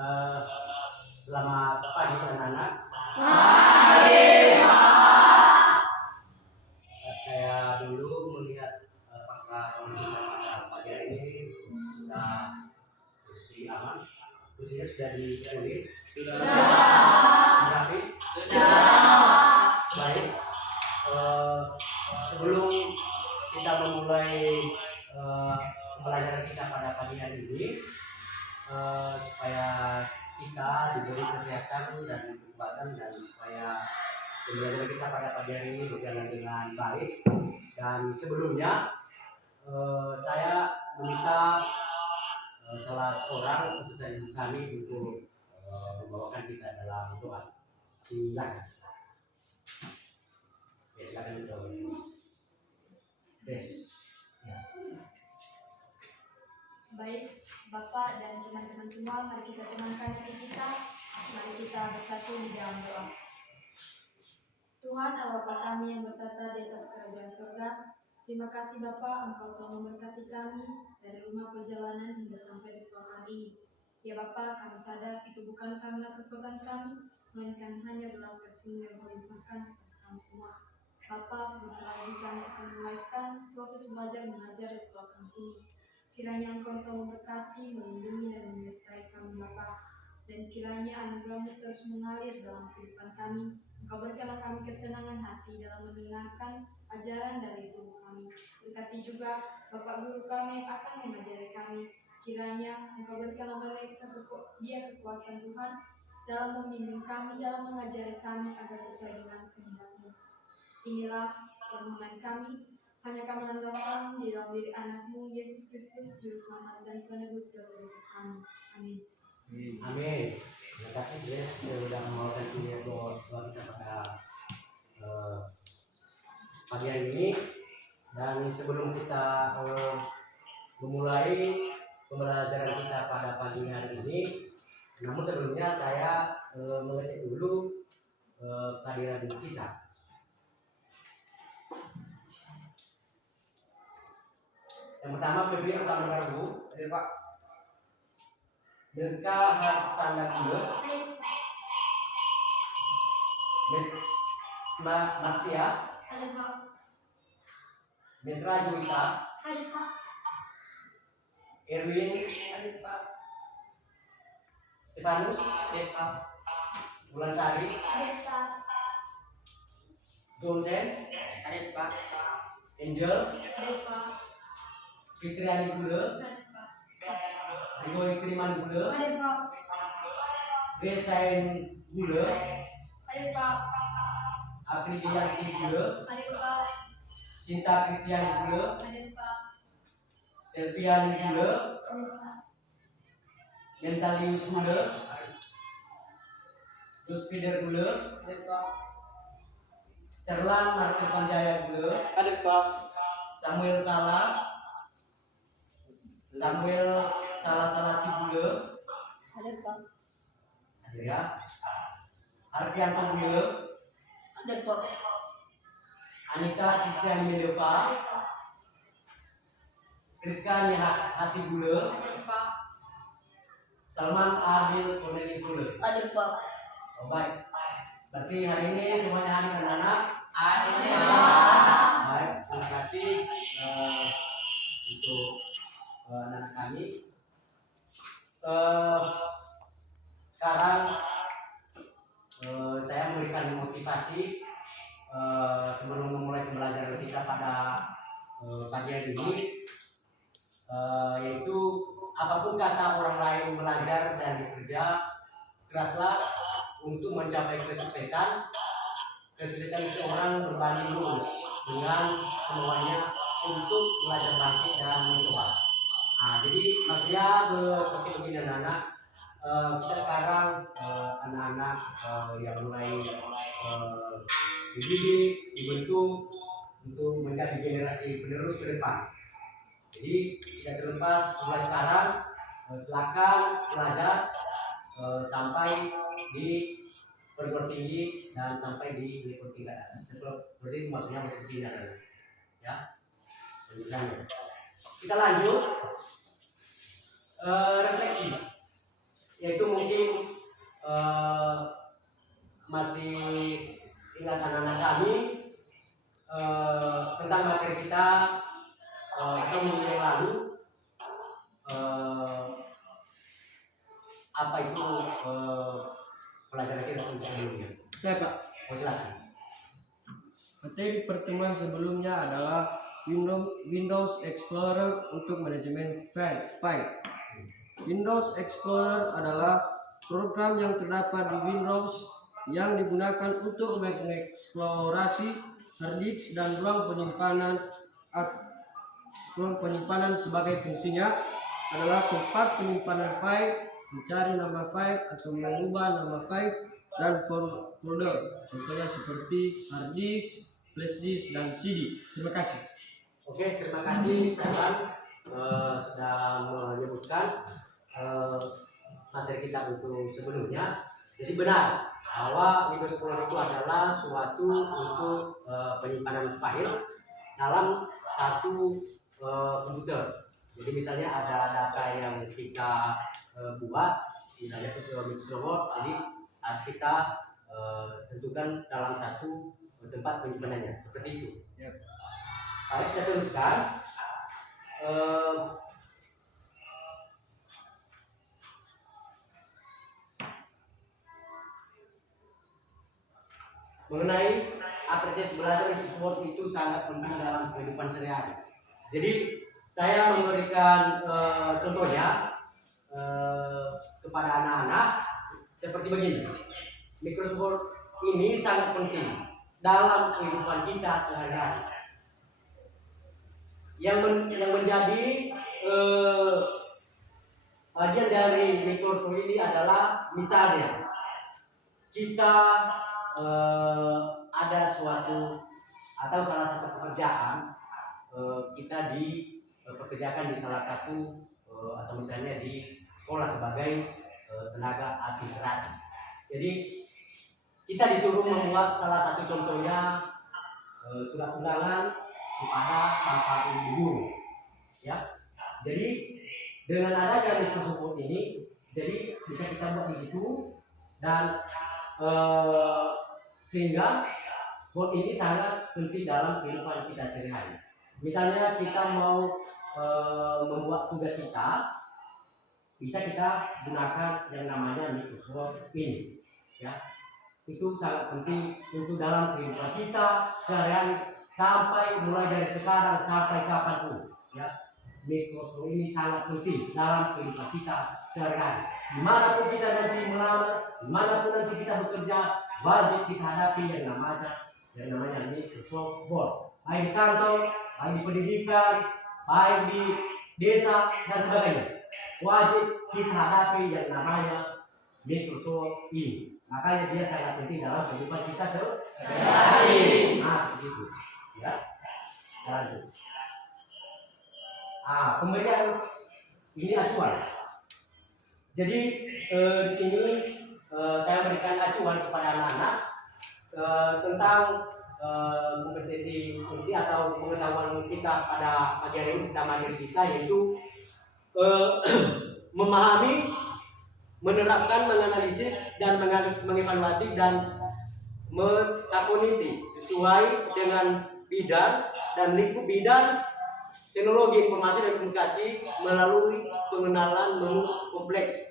Eh, Selamat pagi anak-anak. Saya dulu melihat apakah kita pagi hari ini sudah posisi aman, posisinya sudah dipulih, sudah rapi, baik. Sebelum kita memulai pembelajaran kita pada pagi hari ini, supaya kita diberi kesehatan dan kekuatan dan supaya pembelajaran kita pada pagi hari ini berjalan dengan baik. Dan sebelumnya saya meminta salah seorang peserta didik kami untuk membawakan kita dalam doa. Silakan. Ya, silakan untuk ya. Baik, Bapak dan teman-teman semua, mari kita tenangkan hati kita. Mari kita bersatu di dalam doa. Tuhan Allah Bapa kami yang bertata di atas kerajaan surga, terima kasih Bapak, Engkau telah memberkati kami dari rumah perjalanan hingga sampai di sekolah kami ini. Ya Bapak, kami sadar itu bukan karena kekuatan kami, melainkan hanya belas kasih-Mu yang melimpahkan kepada kami semua. Bapak, sebentar lagi kami akan mulaikan proses belajar mengajar di sekolah kami ini. Kiranya Engkau selalu memberkati, melindungi dan menyertai kami Bapa, dan kiranya anugerah-Mu terus mengalir dalam kehidupan kami. Engkau berikanlah kami ketenangan hati dalam mendengarkan ajaran dari guru kami. Berkati juga Bapak guru kami yang akan mengajari kami. Kiranya Engkau berikanlah mereka dia kekuatan Tuhan dalam membimbing kami, dalam mengajari kami agar sesuai dengan kehendak-Mu. Inilah permohonan kami. Hanya kami landaskan di dalam diri anak-Mu Yesus Kristus, Juru Selamat dan Penebus dosa-dosa kami. Amin. Amin. Terima kasih Grace sudah membawakan video doa kita pada pagi hari ini. Dan sebelum kita memulai pembelajaran kita pada pagi hari ini, namun sebelumnya saya mengecek dulu kehadiran kita. Yang pertama Febri Utama Baru, hadir Pak. Delka Hatsana Kule, Miss Masia, Hadir Pak. Miss Rajuita, Hadir Pak. Erwin, hadir Pak. Stefanus, hadir Pak. Bulan Sari, Hadir Pak. Johnson, hadir Pak. Angel, Hadir Pak. Fitriani Kule, Hadir Pak. Rigoi Kriman Kule, Hadir Pak. Gresain Kule, Hadir Pak. Afri Giyanti Kule, Hadir Pak. Sinta Kristiani Kule, Hadir Pak. Selvian Kule, Hadir Pak. Mentalius Kule, Dusfider Kule, Hadir Pak. Cerlan Marcel Sanjaya Kule, Hadir Pak. Samuel Salati Kule, Hadir Pak. hadir ya. Arfianto Kule, Hadir Pak. Anita Kristiani Medeva, Rizka Hati Kule, Hadir Pak. Salman Adil Cornelis Kule. Hadir Pak. Oh, baik. Berarti hari ini semuanya hadir anak-anak. Hadir Baik, terima kasih untuk anak kami. Sekarang saya memberikan motivasi sebelum memulai pembelajaran kita pada pagi hari ini, yaitu apapun kata orang lain belajar dan bekerja keraslah untuk mencapai kesuksesan seseorang berbanding lurus dengan kemauannya untuk belajar bangkit dan mencoba. Nah, jadi maksudnya seperti begini anak-anak, kita sekarang anak-anak yang mulai dididik, dibentuk untuk menjadi generasi penerus ke depan. Jadi tidak terlepas mulai sekarang silakan belajar sampai di perguruan tinggi dan sampai di level tingkat atas. Seperti itu maksudnya motivasinya ya. Penjelasannya. Kita lanjut refleksi, yaitu mungkin mungkin masih ingat anak-anak kami tentang materi kita atau minggu yang lalu, apa itu pelajaran kita untuk sebelumnya? Saya Pak. Oh, silakan. Materi pertemuan sebelumnya adalah Windows Explorer untuk manajemen file. Windows Explorer adalah program yang terdapat di Windows yang digunakan untuk mengeksplorasi hard disk dan ruang penyimpanan sebagai fungsinya adalah tempat penyimpanan file, mencari nama file atau mengubah nama file dan folder. Contohnya seperti hard disk, flash disk, dan CD. Terima kasih. Oke, terima kasih Jalan sudah menyebutkan materi kita untuk sebelumnya. Jadi benar bahwa Windows Explorer itu adalah suatu untuk penyimpanan file dalam satu komputer. Jadi misalnya ada data yang kita buat, misalnya ke Microsoft, jadi harus kita tentukan dalam satu tempat penyimpanannya, seperti itu. Yep. Baik, kita teruskan. Mengenai apresiasi belajar e-sport itu sangat penting dalam kehidupan sehari-hari. Jadi saya memberikan contohnya kepada anak-anak seperti begini. Microsoft ini sangat penting dalam kehidupan kita sehari-hari. Yang menjadi bagian dari Microsoft ini adalah misalnya kita ada suatu atau salah satu pekerjaan kita dipekerjakan di salah satu atau misalnya di sekolah sebagai tenaga administrasi. Jadi kita disuruh membuat salah satu contohnya surat undangan kepada bapak ibu guru, ya. Jadi dengan adanya Microsoft ini, jadi bisa kita buat di situ dan sehingga bot ini sangat penting dalam kehidupan kita sehari-hari. Misalnya kita mau membuat tugas kita, bisa kita gunakan yang namanya Microsoft ini, ya. Itu sangat penting untuk dalam kehidupan kita sehari-hari sampai mulai dari sekarang sampai kapanpun, ya. Microsoft ini sangat penting dalam kehidupan kita sehari-hari. Dimanapun kita nanti melamar, dimanapun nanti kita bekerja, wajib kita hadapi yang namanya Microsoft Word. Baik di kantor, baik di pendidikan, baik di desa dan sebagainya. Wajib kita hadapi yang namanya Microsoft ini. Makanya dia sangat penting dalam kehidupan kita sehari-hari. Nah, seperti itu. Ya. Lanjut. Pemberian ini acuan. Jadi di sini saya berikan acuan kepada anak-anak tentang kompetensi inti atau pengetahuan kita pada pagi hari ini, kita materi kita, yaitu memahami, menerapkan, menganalisis dan mengevaluasi dan metakoniti sesuai dengan bidang dan lingkup bidang teknologi informasi dan komunikasi melalui pengenalan menu kompleks,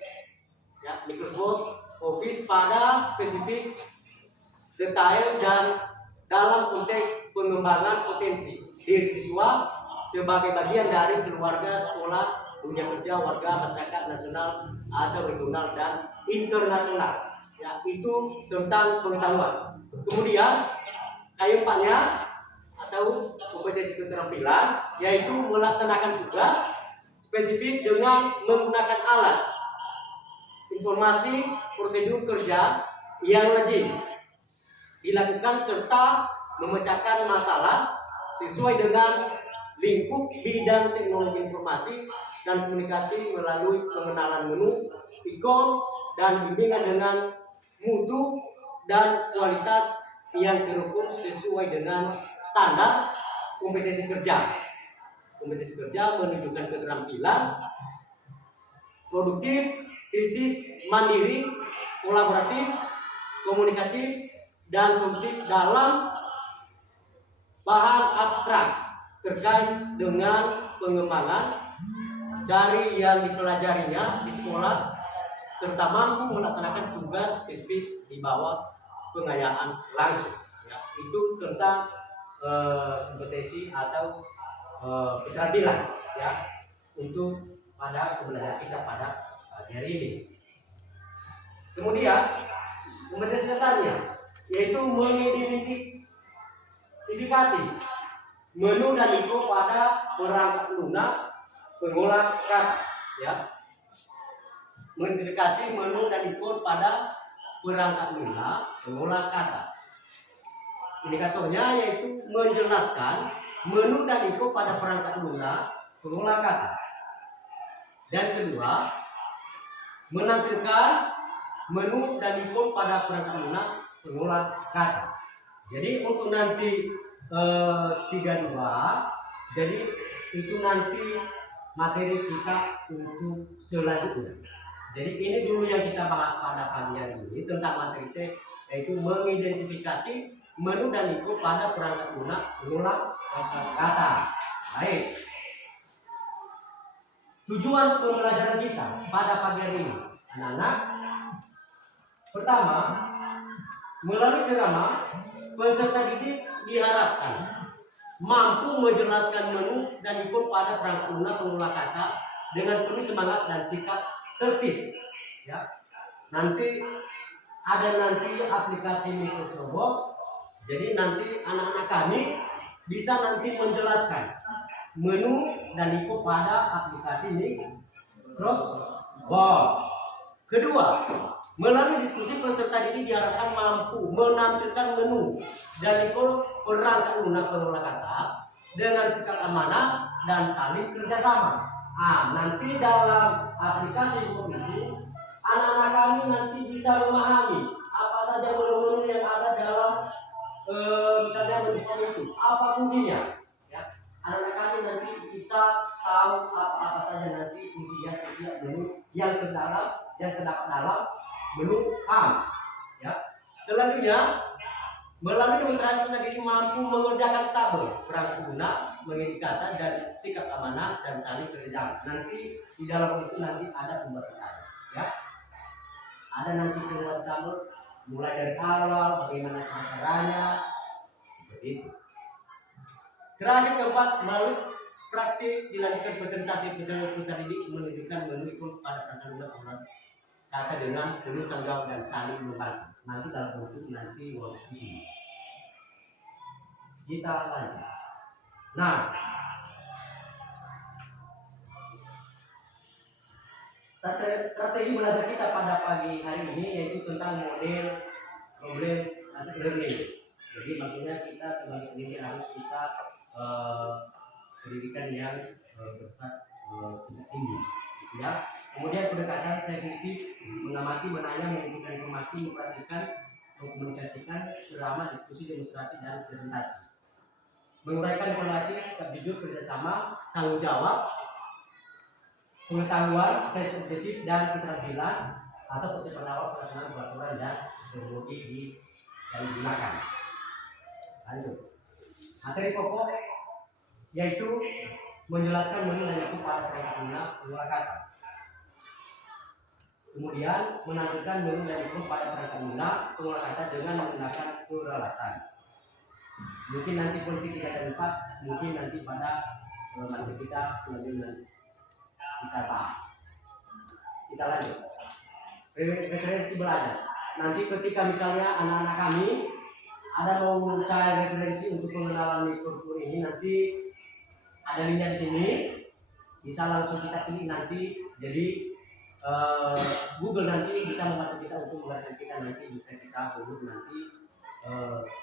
ya, Microsoft Office pada spesifik, detail dan dalam konteks pengembangan potensi diri siswa sebagai bagian dari keluarga, sekolah, dunia kerja, warga, masyarakat nasional atau regional dan internasional. Ya, itu tentang pengetahuan. Kemudian keempatnya atau kompetensi keterampilan, yaitu melaksanakan tugas spesifik dengan menggunakan alat, informasi, prosedur kerja yang lazim dilakukan serta memecahkan masalah sesuai dengan lingkup bidang teknologi informasi dan komunikasi melalui pengenalan menu, ikon, dan bimbingan dengan mutu dan kualitas yang terukur sesuai dengan standar kompetensi kerja. Kompetensi kerja menunjukkan keterampilan produktif kritis, mandiri, kolaboratif, komunikatif, dan solutif dalam bahan abstrak terkait dengan pengembangan dari yang dipelajarinya di sekolah serta mampu melaksanakan tugas spesifik di bawah pengayaan langsung. Ya, itu tentang kompetensi atau keterampilan ya untuk pada pembelajaran kita pada pagi hari ini. Kemudian kompetensi dasarnya yaitu mengidentifikasi menu dan info pada perangkat lunak pengolah kata ya. Mengidentifikasi menu dan info pada perangkat lunak pengolah kata. Indikatornya yaitu menjelaskan menu dan info pada perangkat lunak pengolah kata. Dan kedua, menampilkan menu dan info pada perangkat lunak pengolah kata. Jadi untuk nanti 32, jadi itu nanti materi kita untuk selanjutnya. Jadi ini dulu yang kita bahas pada pagi hari ini tentang materi T, yaitu mengidentifikasi menu dan info pada perangkat lunak pengolah kata. Baik. Tujuan pembelajaran kita pada pagi hari ini, anak-anak, pertama, melalui ceramah, peserta didik diharapkan mampu menjelaskan menu dan info pada perangkat lunak pengolah kata dengan penuh semangat dan sikap tertib. Ya, nanti ada aplikasi Microsoft Word. Jadi nanti anak-anak kami bisa nanti menjelaskan menu dan info pada aplikasi Microsoft Word. Kedua, melalui diskusi peserta didik diharapkan mampu menampilkan menu dan info perangkat lunak pengolah kata dengan sikap amanah dan saling kerjasama. Nanti dalam aplikasi itu anak-anak kami nanti bisa memahami apa saja menu-menu yang ada dalam misalnya menu itu, apa fungsinya. Anak-anak kami nanti bisa tahu apa saja nanti fungsinya setiap menu yang terdapat dalam menu A. Ya. Selanjutnya, melalui demonstrasi tadi mampu mengerjakan tabel perangkat lunak, mengirim kata dan sikap amanah dan saling kerjasama. Nanti di dalam itu nanti ada pembuatan tabel. Ya. Ada nanti pembuatan tabel mulai dari awal, bagaimana caranya, seperti itu. Terakhir keempat, melalui praktik dilanjutkan presentasi peserta didik menunjukkan menu ikut pada perangkat lunak pengolah kata dengan penuh tanggung jawab dan saling membantu. Nanti dalam bentuk nanti workshop di sini. Kita lanjut. Nah, strategi belajar kita pada pagi hari ini yaitu tentang model problem asset learning. Jadi maksudnya kita sebagai pendidik harus kita pendidikan yang bersifat tinggi, gitu ya. Kemudian pendekatan sensitif, mengamati, menanya, mengumpulkan informasi, memperhatikan, mengkomunikasikan, selama diskusi, demonstrasi, dan presentasi. Menguraikan informasi, sikap jujur, kerjasama, tanggung jawab, pengetahuan, tes objektif, dan keterampilan atau percepatan awal pelaksanaan peraturan dan teknologi yang digunakan. Lanjut. Materi pokok yaitu menjelaskan menu dan info pada perangkat lunak pengolah kata. Kemudian menampilkan menu dan info pada perangkat lunak pengolah kata dengan menggunakan peralatan. Mungkin nanti politik 3 dan 4, mungkin nanti pada materi kita selanjutnya kita bahas. Kita lanjut. Referensi belajar. Nanti ketika misalnya anak-anak kami ada mau mencari referensi untuk pengenalan mikrofon ini, nanti ada linknya di sini, bisa langsung kita pilih nanti. Jadi Google nanti bisa membantu kita untuk mengajarkan kita nanti bisa kita upload nanti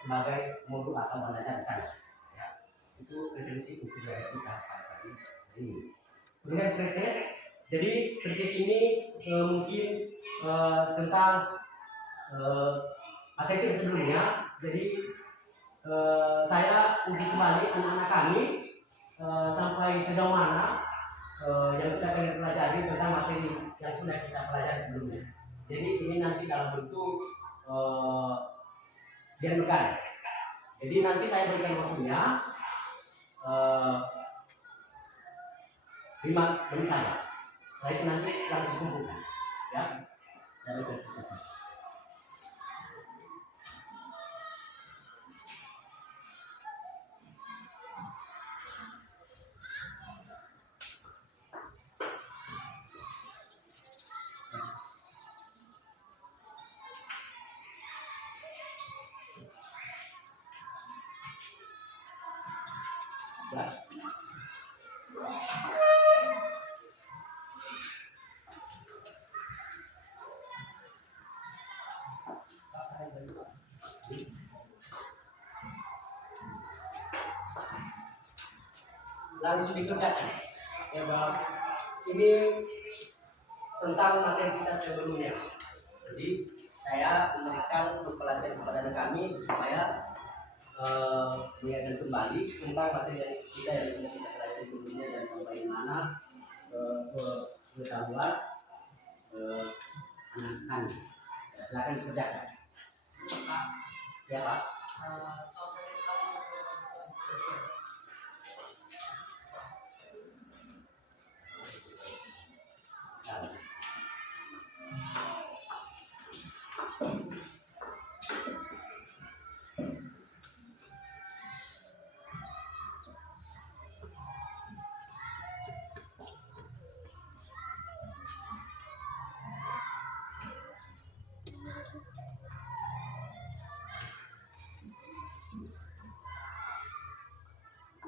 sebagai modul atau belajar di sana. Ya, itu referensi untuk belajar kita pada ini. Kemudian pretest. Jadi pretest ini mungkin tentang materi kita sebelumnya. Jadi saya uji kembali anak-anak kami sampai sejauh mana yang sudah kalian pelajari tentang materi yang sudah kita pelajari sebelumnya. Jadi ini nanti dalam bentuk dianukan. Jadi nanti saya berikan waktunya 5 menit saja. Setelah itu nanti langsung dikumpulkan, ya. Dari verifikasi. Ya. Langsung dikerjakan. Ya, Bang. Ini tentang materi kita sebelumnya. Jadi saya memberikan pelajaran kepada kami supaya mengingatkan kembali tentang materi yang kita sudah kita pelajari sebelumnya dan sampai mana pengetahuan anak-anak. Ya, silakan dikerjakan. Ya, Pak.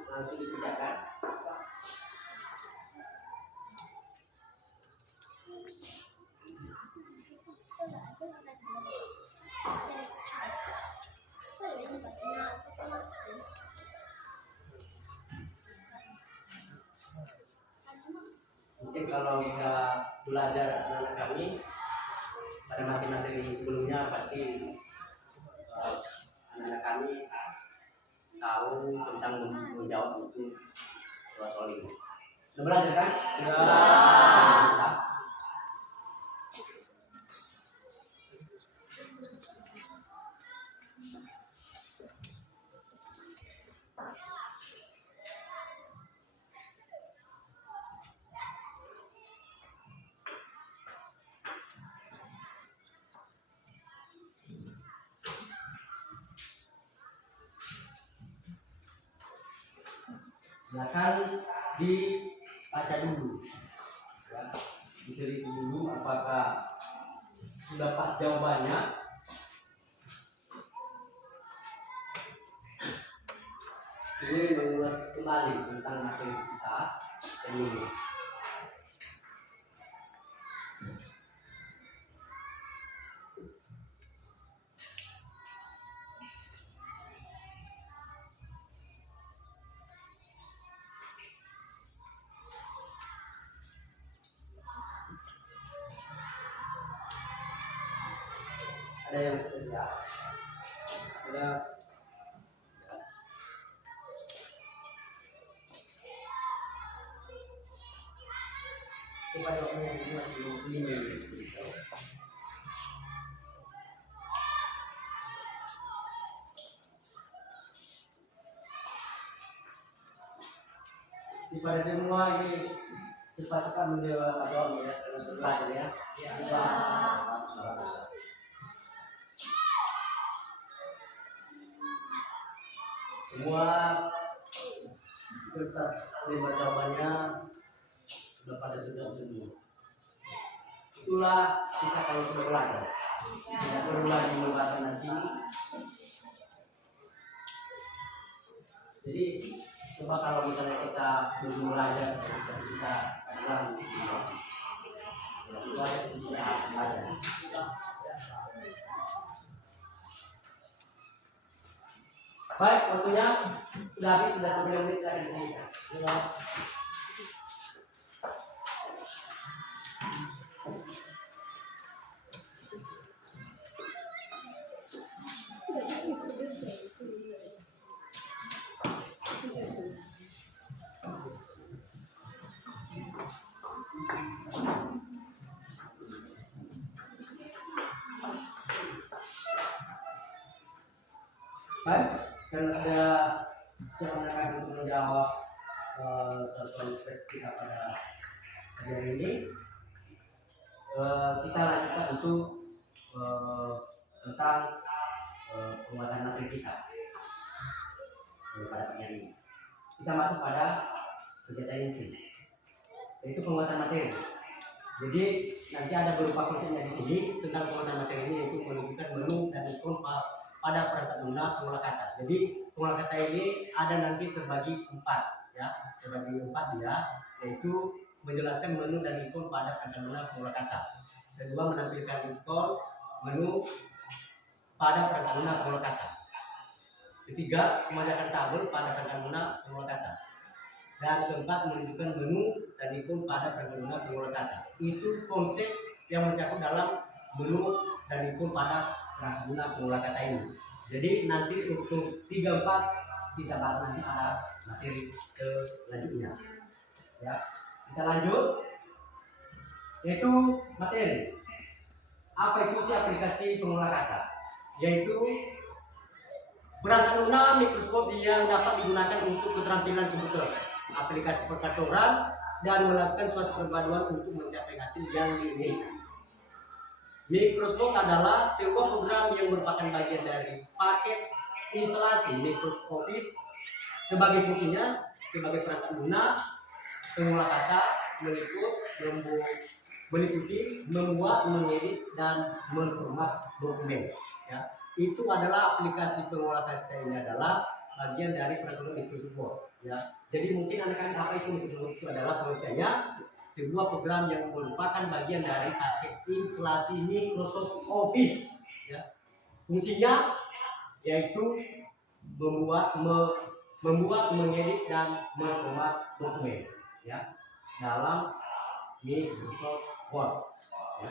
Langsung dikerjakan. Mungkin kalau bisa belajar anak-anak kami pada materi sebelumnya pasti anak-anak kami tahu tentang menjawab untuk soal ini. Sudah belajar kan? Sudah. Silakan dibaca dulu, ya. Diteliti dulu apakah sudah pas jawabannya. Ini mengulas kembali tentang materi kita ini. Ada yang spesial? Ada. Kepada orang yang masih belum kepada semua ini cepat-cepat menjawab ya, karena sudah belajar ya. Ya. Semua kertas lima jawabannya sudah pada jawab semua. Itulah kita kalau sudah belajar. Tidak perlu lagi membahas nasi. Jadi coba kalau misalnya kita belum belajar, kita ulang. Kita harus belajar. Baik, waktunya sudah habis, sudah 9 menit, saya akan dimulai. Ya. Baik, karena sudah siap anak untuk menjawab soal teks kita pada hari ini, kita lanjutkan untuk tentang penguatan materi kita pada pagi hari ini. Kita masuk pada kegiatan inti, yaitu penguatan materi. Jadi nanti ada beberapa konsepnya di sini tentang penguatan materi ini, yaitu menunjukkan menu dan ikon pada perangkat lunak pengolah kata. Jadi pengolah kata ini ada nanti terbagi 4 ya, terbagi 4 dia, yaitu menjelaskan menu dan ikon pada perangkat lunak pengolah kata. Kedua, menampilkan ikon menu pada perangkat lunak pengolah kata. Ketiga, memandangkan tabel pada perangkat lunak pengolah kata. Dan keempat, menunjukkan menu dan ikon pada perangkat lunak pengolah kata. Itu konsep yang mencakup dalam menu dan ikon pada perangkat lunak pengolah kata ini. Jadi nanti untuk 3-4 kita bahas nanti pada materi selanjutnya. Ya, kita lanjut. Yaitu materi. Apa itu si aplikasi pengolah kata? Yaitu perangkat lunak Microsoft yang dapat digunakan untuk keterampilan komputer, aplikasi perkantoran, dan melakukan suatu perpaduan untuk mencapai hasil yang diinginkan. Microsoft adalah sebuah program yang merupakan bagian dari paket instalasi Microsoft Office sebagai fungsinya sebagai perangkat lunak pengolah kata, meliputi, membuat, mengedit, dan menformat dokumen. Ya, itu adalah aplikasi pengolah kata ini adalah bagian dari perangkat Microsoft Word. Ya, jadi mungkin anak-anak apa itu Microsoft Word itu adalah pengertiannya sebuah program yang merupakan bagian dari paket instalasi Microsoft Office. Ya, fungsinya yaitu membuat, mengedit, dan memformat dokumen. Ya, dalam Microsoft Word. Ya.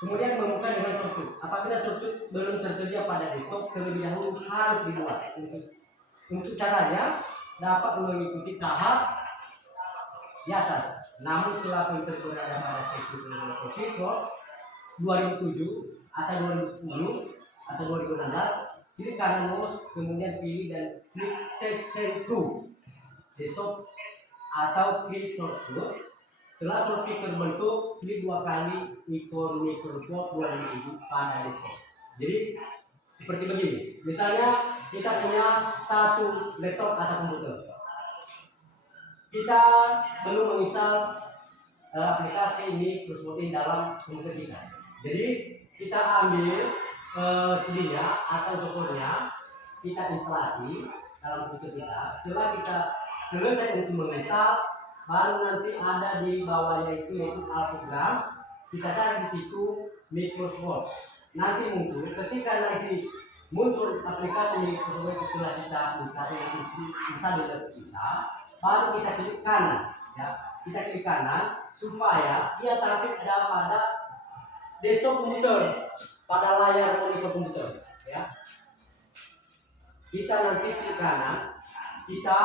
Kemudian membuka dengan shortcut. Apabila shortcut belum tersedia pada desktop, terlebih dahulu harus dibuat. Untuk caranya dapat mengikuti tahap di atas. Namun setelah printer berada pada tekstur Microsoft Word 2007 atau 2010 atau 2016, klik kanan mouse, kemudian pilih dan klik text send to desktop atau klik shortcut. Setelah shortcut terbentuk, klik 2 kali ikon Microsoft 2007 pada desktop. Jadi seperti begini. Misalnya kita punya satu laptop atau komputer. Kita belum menginstal aplikasi Microsoft ini dalam komputer kita. Jadi kita ambil CD-nya atau software-nya, kita instalasi dalam komputer kita. Setelah kita selesai untuk menginstal, baru nanti ada di bawahnya itu yaitu Programs. Kita cari di situ Microsoft Word. Nanti muncul, ketika nanti muncul aplikasi Microsoft Word setelah kita install di laptop kita, baru kita klik kanan. Ya, kita klik kanan supaya dia tampil pada desktop komputer, pada layar monitor komputer. Ya, kita nanti klik kanan, kita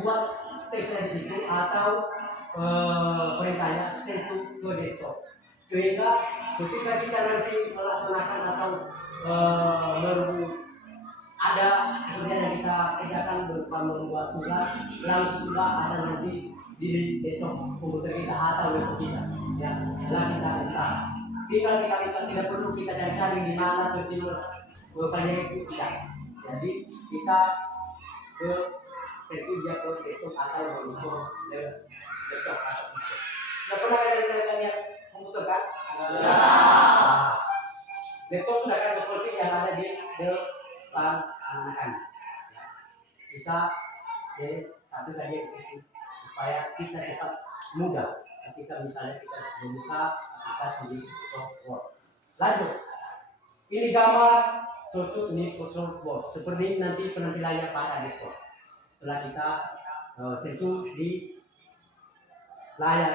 buat teks di situ atau perintahnya send to desktop, sehingga ketika kita nanti melaksanakan atau ada pekerjaan yang kita kerjakan berupa membuat surat, langsung sudah ada nanti di desktop komputer kita atau laptop kita. Ya, setelah kita install, tinggal kita tidak perlu kita cari-cari di mana tersimpan proyek itu tidak. Jadi kita ke satu dia ke desktop atau monitor laptop atau komputer. Sudah pernah kalian lihat komputer kan? Nah, laptop sudah kan seperti yang ada di depan anak-anak. Ya. Kita tapi tadi di situ supaya kita cepat mudah ketika misalnya kita membuka aplikasi Microsoft Word. Lanjut. Ini gambar shortcut Microsoft Word. Seperti ini nanti penampilannya pada desktop. Setelah kita sentuh di layar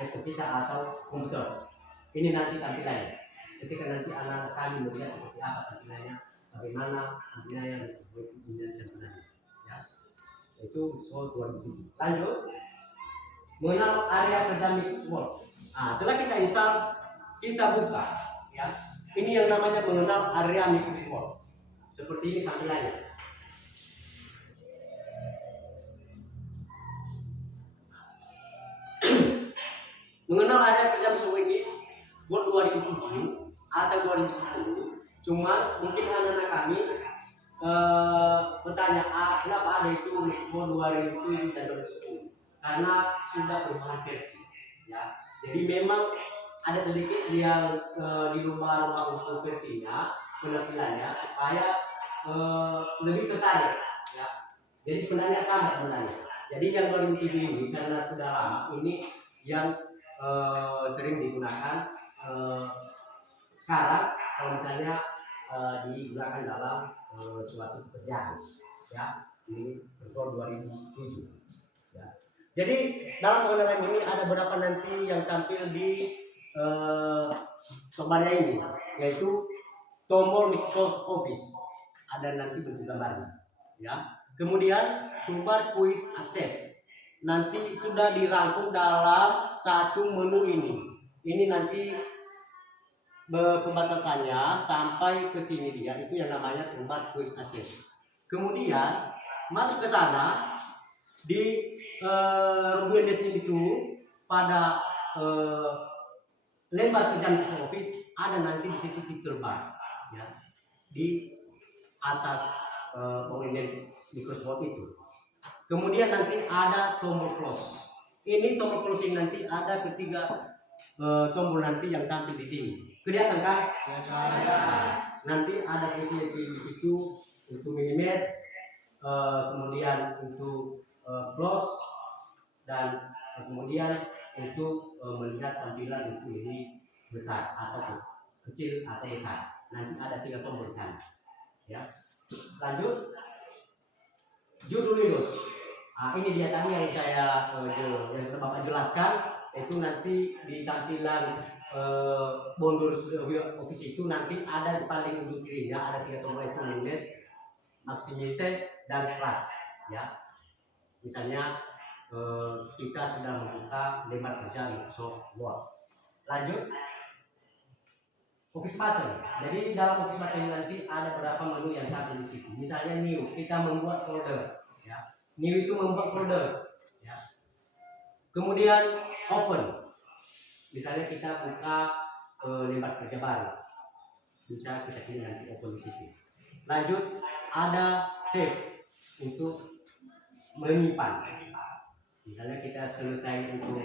laptop kita atau komputer. Ini nanti tampilannya. Ketika nanti anak kami melihat seperti apa tampilannya, bagaimana tampilannya dan tampilannya. Ya, itu soal 2007. Lanjut. Mengenal area kerja Microsoft Word. Nah, setelah kita install, kita buka. Ya, Ini yang namanya mengenal area Microsoft. Seperti ini tampilannya. Mengenal area kerja Microsoft ini buat 2007 atau 2010. Cuma mungkin anak-anak kami bertanya, kenapa ada itu Microsoft 2007 dan 2010? Karena sudah perubahan versi. Ya, jadi memang ada sedikit yang dirubah-rubah untuk versinya, penampilannya supaya lebih tertarik. Ya, jadi sebenarnya sama sebenarnya. Jadi yang 2007 ini karena sudah lama, ini yang sering digunakan sekarang kalau misalnya digunakan dalam suatu pekerjaan, ya. Ini Microsoft 2007. Ya. Jadi dalam pengenalan ini ada beberapa nanti yang tampil di tombolnya ini, yaitu tombol Microsoft Office. Ada nanti bentuk gambarnya, ya. Kemudian toolbar Quick Access nanti sudah dirangkum dalam satu menu ini. Ini nanti pembatasannya sampai ke sini dia, itu yang namanya toolbar Quick Access. Kemudian masuk ke sana di Ruben Design itu pada lembar kerja Microsoft Office ada nanti di situ title bar, ya, di atas pengeliling Microsoft itu. Kemudian nanti ada tombol close. Ini tombol close ini nanti ada ketiga tombol nanti yang tampil di sini. Kelihatan kan? Ya. Nanti ada fungsi di situ untuk minimize, kemudian untuk close, dan kemudian untuk melihat tampilan itu ini besar atau kecil atau besar. Nanti ada 3 tombol di sana. Ya. Lanjut. Judul Windows. Ini dia tadi yang saya yang Bapak jelaskan, itu nanti di tampilan bondur Office itu nanti ada di paling ujung kirinya ada 3 tombol, itu minimize, maximize, dan plus, ya. Misalnya kita sudah membuka lembar kerja Microsoft Word. Lanjut. Office button. Jadi dalam Office button nanti ada beberapa menu yang tampil di situ. Misalnya new, kita membuat folder, ya. New itu membuat folder, ya. Kemudian open. Misalnya kita buka lembar kerja baru, bisa kita pilih nanti open di situ. Lanjut, ada save untuk menyimpan. Misalnya kita selesai untuk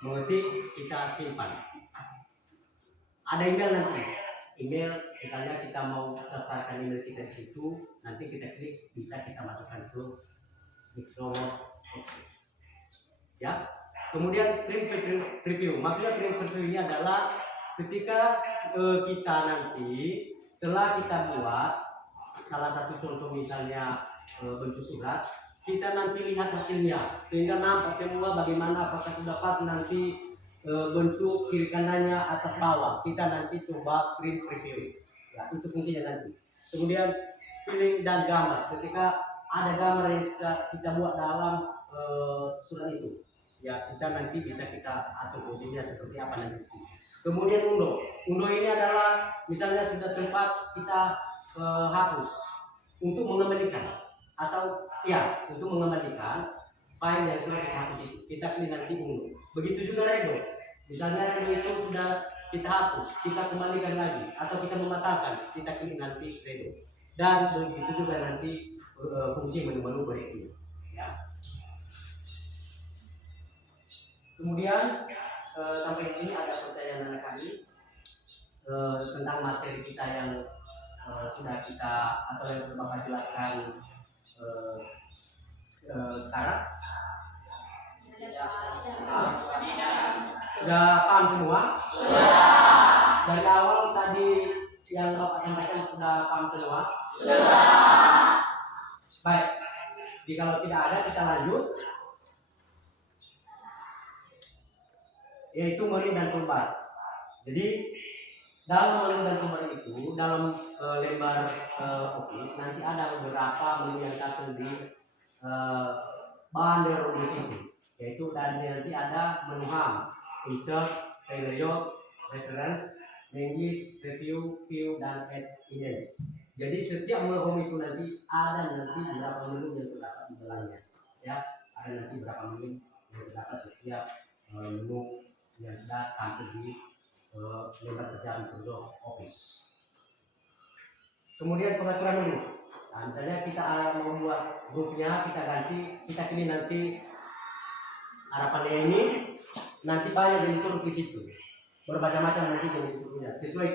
mengetik, kita simpan. Ada email nanti, email misalnya kita mau daftarkan email kita di situ, nanti kita klik, bisa kita masukkan ke Microsoft Excel. Ya. Kemudian print preview. Maksudnya print preview ini adalah ketika kita nanti setelah kita buat salah satu contoh misalnya bentuk surat, kita nanti lihat hasilnya sehingga nampak semua bagaimana, apakah sudah pas nanti bentuk kiri kanannya atas bawah. Kita nanti coba print preview, ya, itu fungsinya nanti. Kemudian spelling dan gambar, ketika ada gambar yang kita buat dalam surat itu, ya, kita nanti bisa kita atur fungsinya seperti apa nanti. Kemudian undo ini adalah misalnya sudah sempat kita hapus, untuk mengembalikan, atau ya untuk mengembalikan file yang sudah kita hapus itu, kita pilih nanti undo. Begitu juga redo. Misalnya redo itu sudah kita hapus, kita kembalikan lagi, atau kita mematahkan, kita pilih nanti redo. Dan begitu juga nanti fungsi menu-menu berikutnya, ya. Kemudian sampai di sini ada pertanyaan anak kami tentang materi kita yang sudah kita atau yang sudah Bapak jelaskan sekarang. Sudah paham semua? Sudah. Dari awal tadi yang Bapak sampaikan sudah paham semua? Sudah. Baik. Jika tidak ada, kita lanjut. Yaitu menu dan toolbar. Jadi dalam menu dan toolbar itu, dalam lembar Office nanti ada beberapa menu yang tampil di banner di sini. Yaitu dan nanti ada menu home, insert, layout, reference, manage, review, view, dan add index. Jadi setiap home itu nanti ada berapa menu yang terdapat di dalamnya. Ya, ada nanti berapa menu yang terdapat setiap menu yang sudah tampil di lembar kerja Microsoft Office. Kemudian pengaturan menu. Nah, misalnya kita membuat grupnya, kita pilih nanti harapannya ini, nanti banyak jenis huruf di situ, bermacam-macam nanti jenis hurufnya sesuai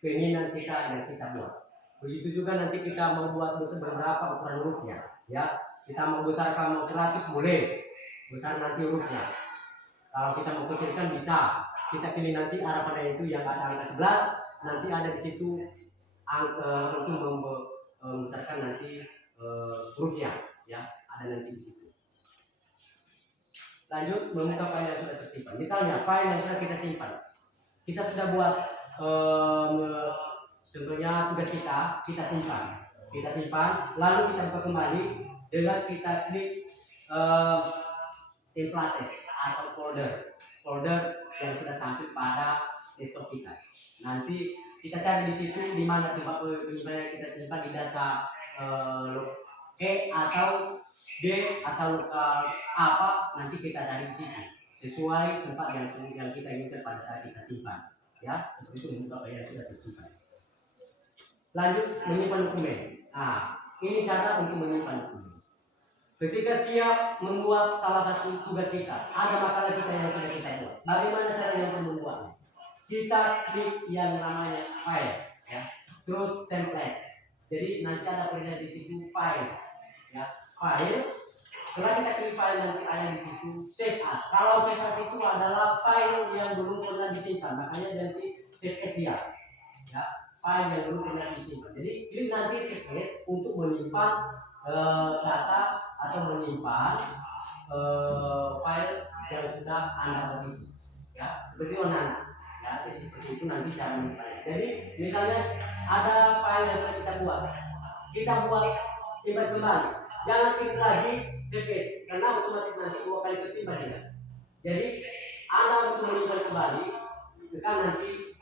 keinginan kita yang kita buat. Begitu juga nanti kita membuat beberapa ukuran hurufnya, ya. Kita mau besarkan mau 100 boleh, besar nanti hurufnya. Kalau kita mau kecilkan bisa. Kita pilih nanti harapannya itu yang ada angka 11, nanti ada di situ angka untuk membesarkan nanti hurufnya, ya, ada nanti di situ. Lanjut membuka file yang sudah tersimpan. Misalnya file yang sudah kita simpan, kita sudah buat contohnya tugas kita simpan, lalu kita buka kembali dengan kita klik templates atau folder yang sudah tampil pada desktop kita. Nanti kita cari di situ di mana tempat penyimpanan kita simpan di data E atau D atau apa, nanti kita cari di situ sesuai tempat yang kita inginkan pada saat kita simpan, ya. Seperti itu membuka file yang sudah tersimpan. Lanjut menyimpan dokumen. Nah, ini cara untuk menyimpan dokumen. Ketika siap membuat salah satu tugas kita, ada makalah kita yang sudah kita buat. Bagaimana cara yang membuatnya? Kita klik yang namanya file, ya. Terus templates. Jadi nanti ada perintah di situ file, ya. File. Setelah kita klik file nanti ada di situ save as. Kalau save as itu adalah file yang belum pernah disimpan, makanya nanti save as dia, ya. File yang belum pernah disimpan. Jadi klik nanti save as untuk menyimpan data atau menyimpan file yang sudah Anda buat itu, ya. Seperti mana? Ya, jadi seperti itu nanti cara menyimpannya. Jadi misalnya ada file yang sudah kita buat simpan kembali. Jangan klik lagi save as, karena otomatis nanti 2 kali tersimpan ya. Jadi Anda untuk menyimpan kembali, tekan nanti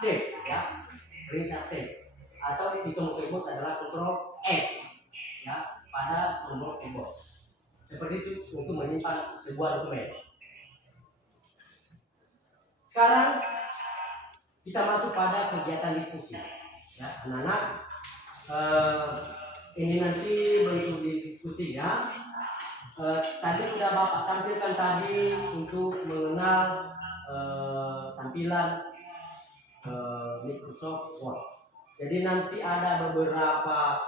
save, ya, perintah save, atau di tombol keyboard adalah Ctrl S, ya, pada tombol keyboard. Seperti itu untuk menyimpan sebuah dokumen. Sekarang kita masuk pada kegiatan diskusi, ya, anak-anak. Ini nanti bentuk diskusinya. Tadi sudah Bapak tampilkan tadi untuk mengenal tampilan Microsoft Word. Jadi nanti ada beberapa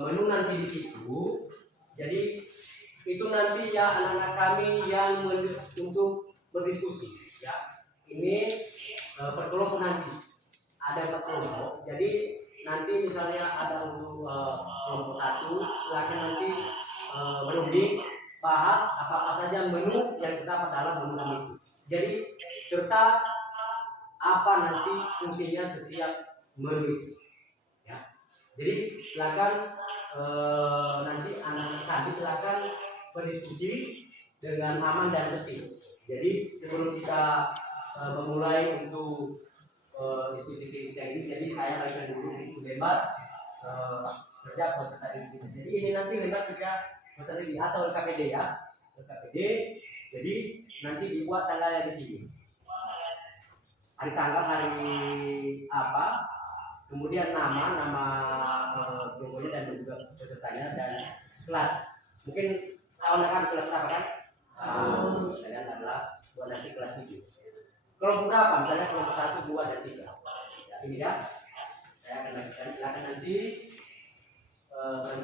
menu nanti di situ. Jadi itu nanti ya anak-anak kami yang untuk berdiskusi, ya. Ini berkelompok nanti. Ada berkelompok. Jadi nanti misalnya ada untuk kelompok 1, silakan nanti berunding bahas apa saja menu yang terdapat dalam menu itu. Jadi serta apa nanti fungsinya setiap menu itu, ya. Jadi silakan nanti anak-anak tadi silakan berdiskusi dengan aman dan tertib. Jadi sebelum kita memulai untuk diskusi kita ini, jadi saya bagikan dulu itu lembar kerja peserta didik kita. Jadi ini nanti lembar kerja peserta didik atau LKPD, ya, LKPD. Jadi nanti dibuat tanggalnya di sini. Hari tanggal hari apa, kemudian nama kelompoknya dan juga pesertanya dan kelas. Mungkin tahun akan kelas berapa kan? Kalian adalah buat nanti kelas 7. Kelompok berapa? Misalnya kelompok 1, 2, dan 3. Ya, ini ya. Saya akan lanjutkan. Silakan nanti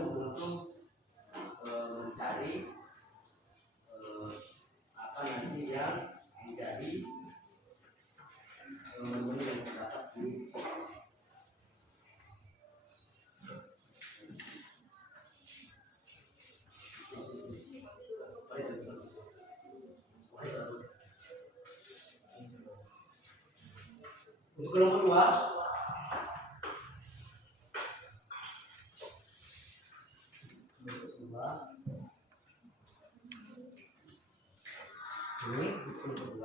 untuk mencari apa nanti yang menjadi menu yang terdapat di sini. Untuk kelompok 2, ini untuk kelompok 2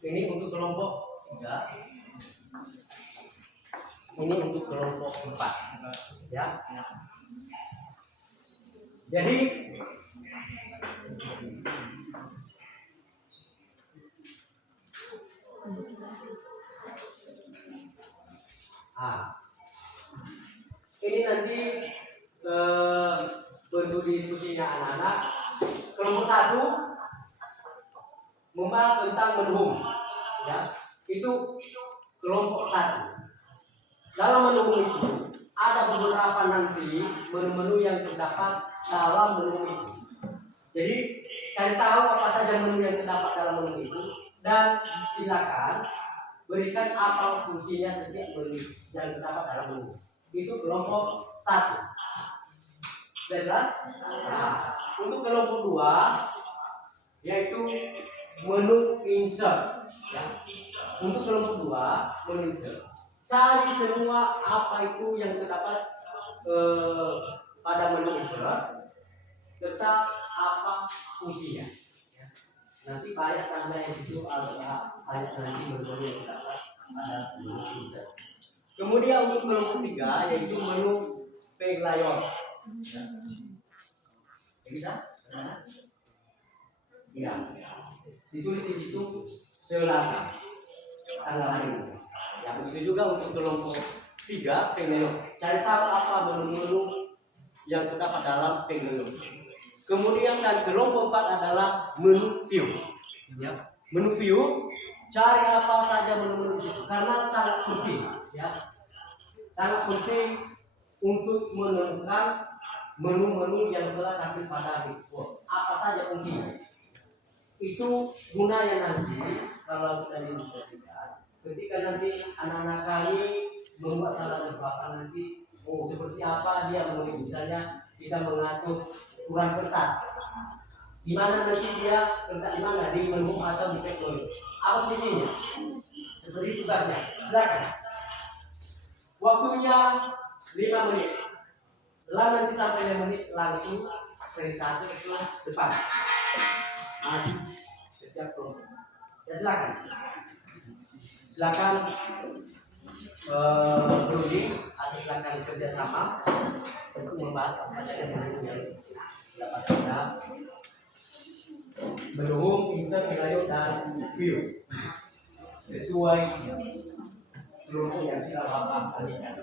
Ini untuk kelompok 3. Ini untuk kelompok 4. Ya. Jadi ini nanti bentuk diskusinya anak-anak. Kelompok 1 membahas tentang menhum, ya. Itu kelompok 1. Dalam menhum itu ada beberapa nanti menu-menu yang terdapat dalam menu itu. Jadi cari tahu apa saja menu yang terdapat dalam menu itu dan silakan berikan apa fungsinya setiap menu yang terdapat dalam menu. Itu kelompok 1. Sudah jelas? Nah, untuk kelompok 2 yaitu menu insert. Ya. Untuk kelompok 2 menu insert. Cari semua apa itu yang terdapat pada menu insert serta apa fungsinya. Ya. Nanti banyak tanda yang itu ada banyak nanti menu yang terdapat pada menu insert. Kemudian untuk kelompok 3 yaitu menu peglayon. Ya. Bisa? Ya. Ditulis di situ Selasa tanggal hari ini. Ya, begitu juga untuk kelompok 3 peglayon. Cari tahu apa menu-menu yang terdapat dalam peglayon. Kemudian dan kelompok 4 adalah menu view. Ya. Menu view, cari apa saja menu-menu itu karena sangat penting, ya. Sangat penting untuk menemukan menu-menu yang telah tampil pada report. Apa saja fungsinya? Itu gunanya nanti kalau kita diskusikan. Ketika nanti anak-anak kami membuat salah satu nanti, seperti apa dia menulis, misalnya kita mengatur ukuran kertas. Di mana nanti dia kertas di mana, di menu atau di teknologi. Apa fungsinya? Seperti tugasnya. Silakan. Waktunya 5 menit. Setelah nanti sampai 5 menit langsung realisasi ke depan. Maju setiap kelompok. Ya silakan. Silakan berunding atau silakan kerjasama untuk membahas apa saja yang dapat kita menunggu insert wilayah dan view sesuai seluruh yang sudah bapak alihkan.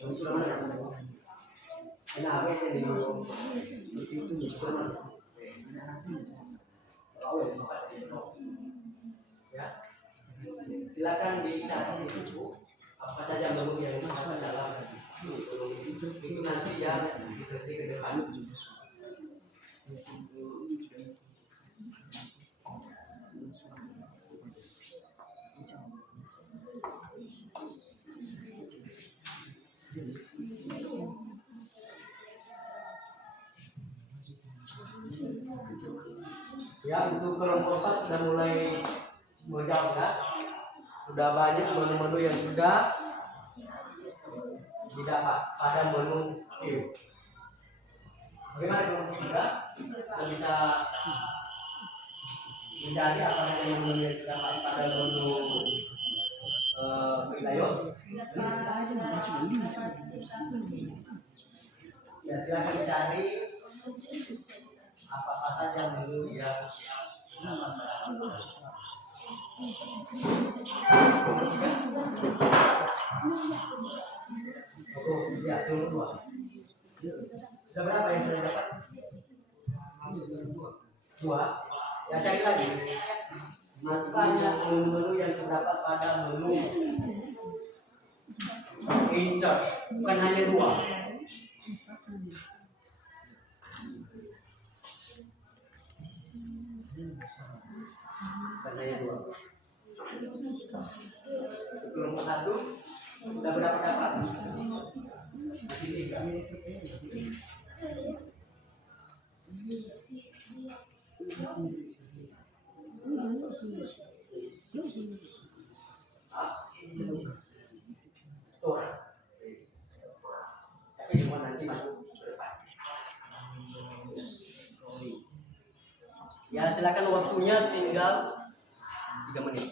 Sudah mana? Kenapa saya di itu sudah ya, silakan dicari itu apa saja menu yang masuk dalam itu nanti ya dikasih ke depan. Ya, untuk kelompok 4 sudah mulai menjawab ya. Sudah banyak menu-menu yang sudah didapat pada menu view. Bagaimana kelompok 3? Kita bisa mencari apa saja menu yang terdapat pada menu layout. Ya, silakan dicari apa saja menu yang sudah berapa yang sudah dapat? 2. Ya, cari lagi. Masih banyak menu-menu yang terdapat pada menu insert, bukan hanya 2. Bukan hanya 2. Kelompok 1 sudah berapa dapat? Masih 3. semua nanti masuk ke depan. Ya silakan, waktunya tinggal 3 menit.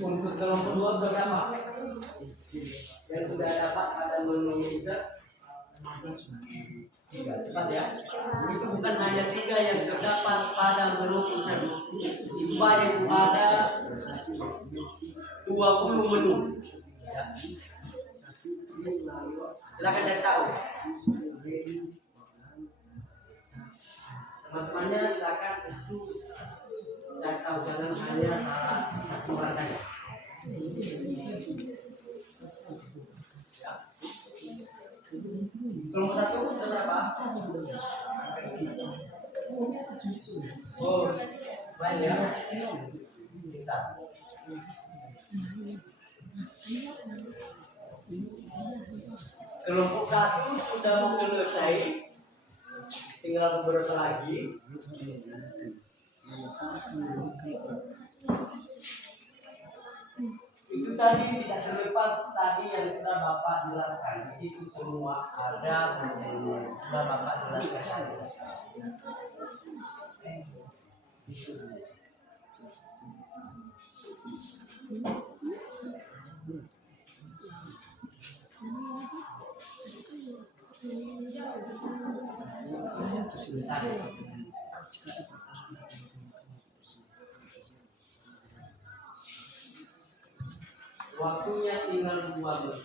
Untuk kelompok 2 berapa? Yang sudah dapat pada menu insert? 3, cepat ya. Itu bukan hanya 3 yang terdapat pada menu insert. Itu banyak, ada 20 menu. Ya. Silakan cari tahu. Teman-temannya silakan cari tahu, jangan hanya salah satu orang saja. Ya. Kelompok 1 sudah berapa? Oh, baik ya. Kita. Kelompok 1 sudah mau selesai, tinggal beberapa lagi. Itu tadi tidak terlepas tadi yang sudah Bapak jelaskan. Di situ semua ada sudah Bapak jelaskan. Waktunya tinggal 2 menit.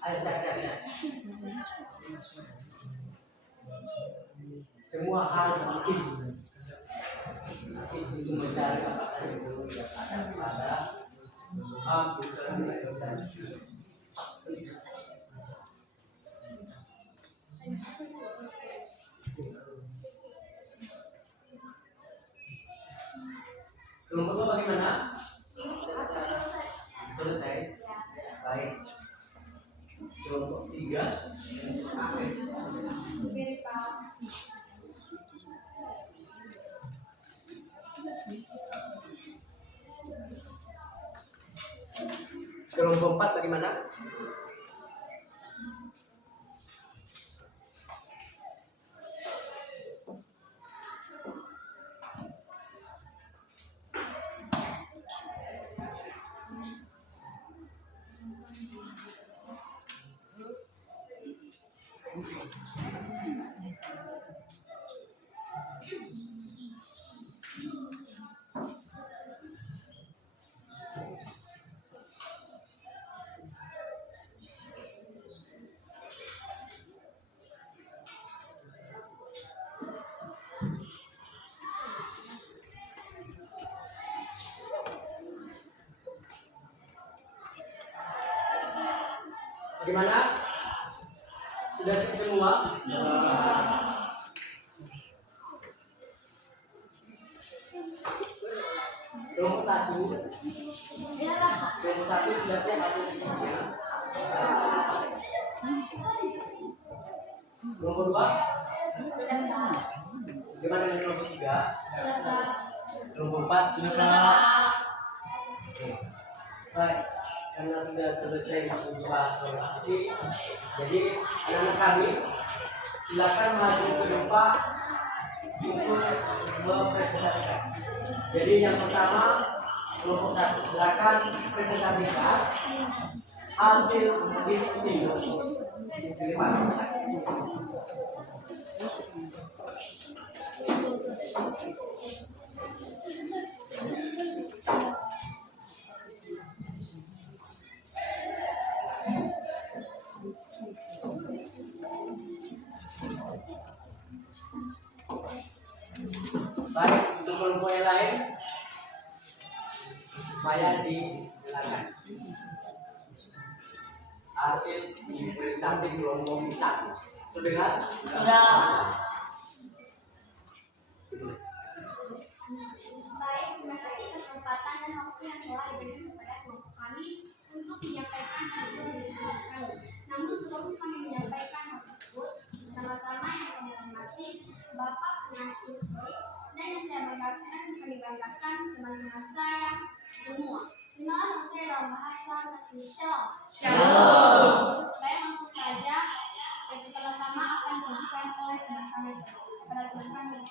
Ayo cek. Semua harus aktif. Itu mencari apa saja dulu yang ada pada komputer dan kelompok 2 bagaimana? Selesai. Baik. Kelompok 3. Kelompok 4 bagaimana? Bagaimana? Sudah siap semua? Kelompok 1. Kelompok 1 sudah siap hasilnya. Kelompok 2. Bagaimana dengan kelompok 3? Kelompok 4 sudah. Baik. Karena sudah selesai membahas organisasi, jadi anak-anak kami silakan maju ke depan untuk mempresentasikan. Jadi yang pertama kelompok 1 silakan presentasikan hasil diskusi. Baik, untuk kelompok yang lain, saya dijelaskan hasil presentasi kelompok 1. Sudah? Baik, terima kasih atas kesempatan dan waktu yang telah diberikan kepada kelompok kami untuk menyampaikan hasil diskusi kami. Namun sebelum kami menyampaikan hal tersebut, pertama-tama yang kami hormati Bapak pernah survei dan yang saya banggakan kami banggakan teman-teman saya semua. Kenalan dengan saya dalam bahasa Mesir. Shalom. Baik, langsung saja yang pertama akan disampaikan oleh teman kami kepada teman kami.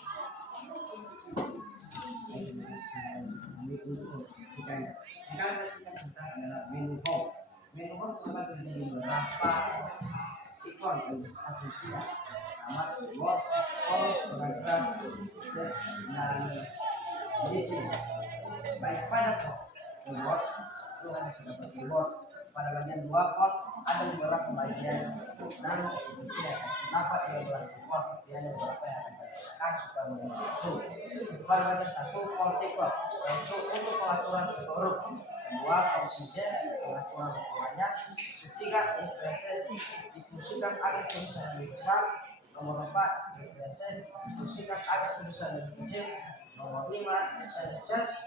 adalah menu home. Menu home sama terjadi beberapa ikon asumsi amat work program dan editing. Baik pada reward itu hanya terdapat reward pada bagian 2 chord ada beberapa bagian dan fungsi yang dapat 13 chord yang beberapa yang akan dilakukan supaya membantu pada bagian 1 chord yaitu untuk pengaturan huruf, 2 fungsi Z pengaturan ukurannya, 3 influencer difungsikan agar tulisan lebih besar, nomor 4 influencer difungsikan agar tulisan lebih kecil, nomor 5 charge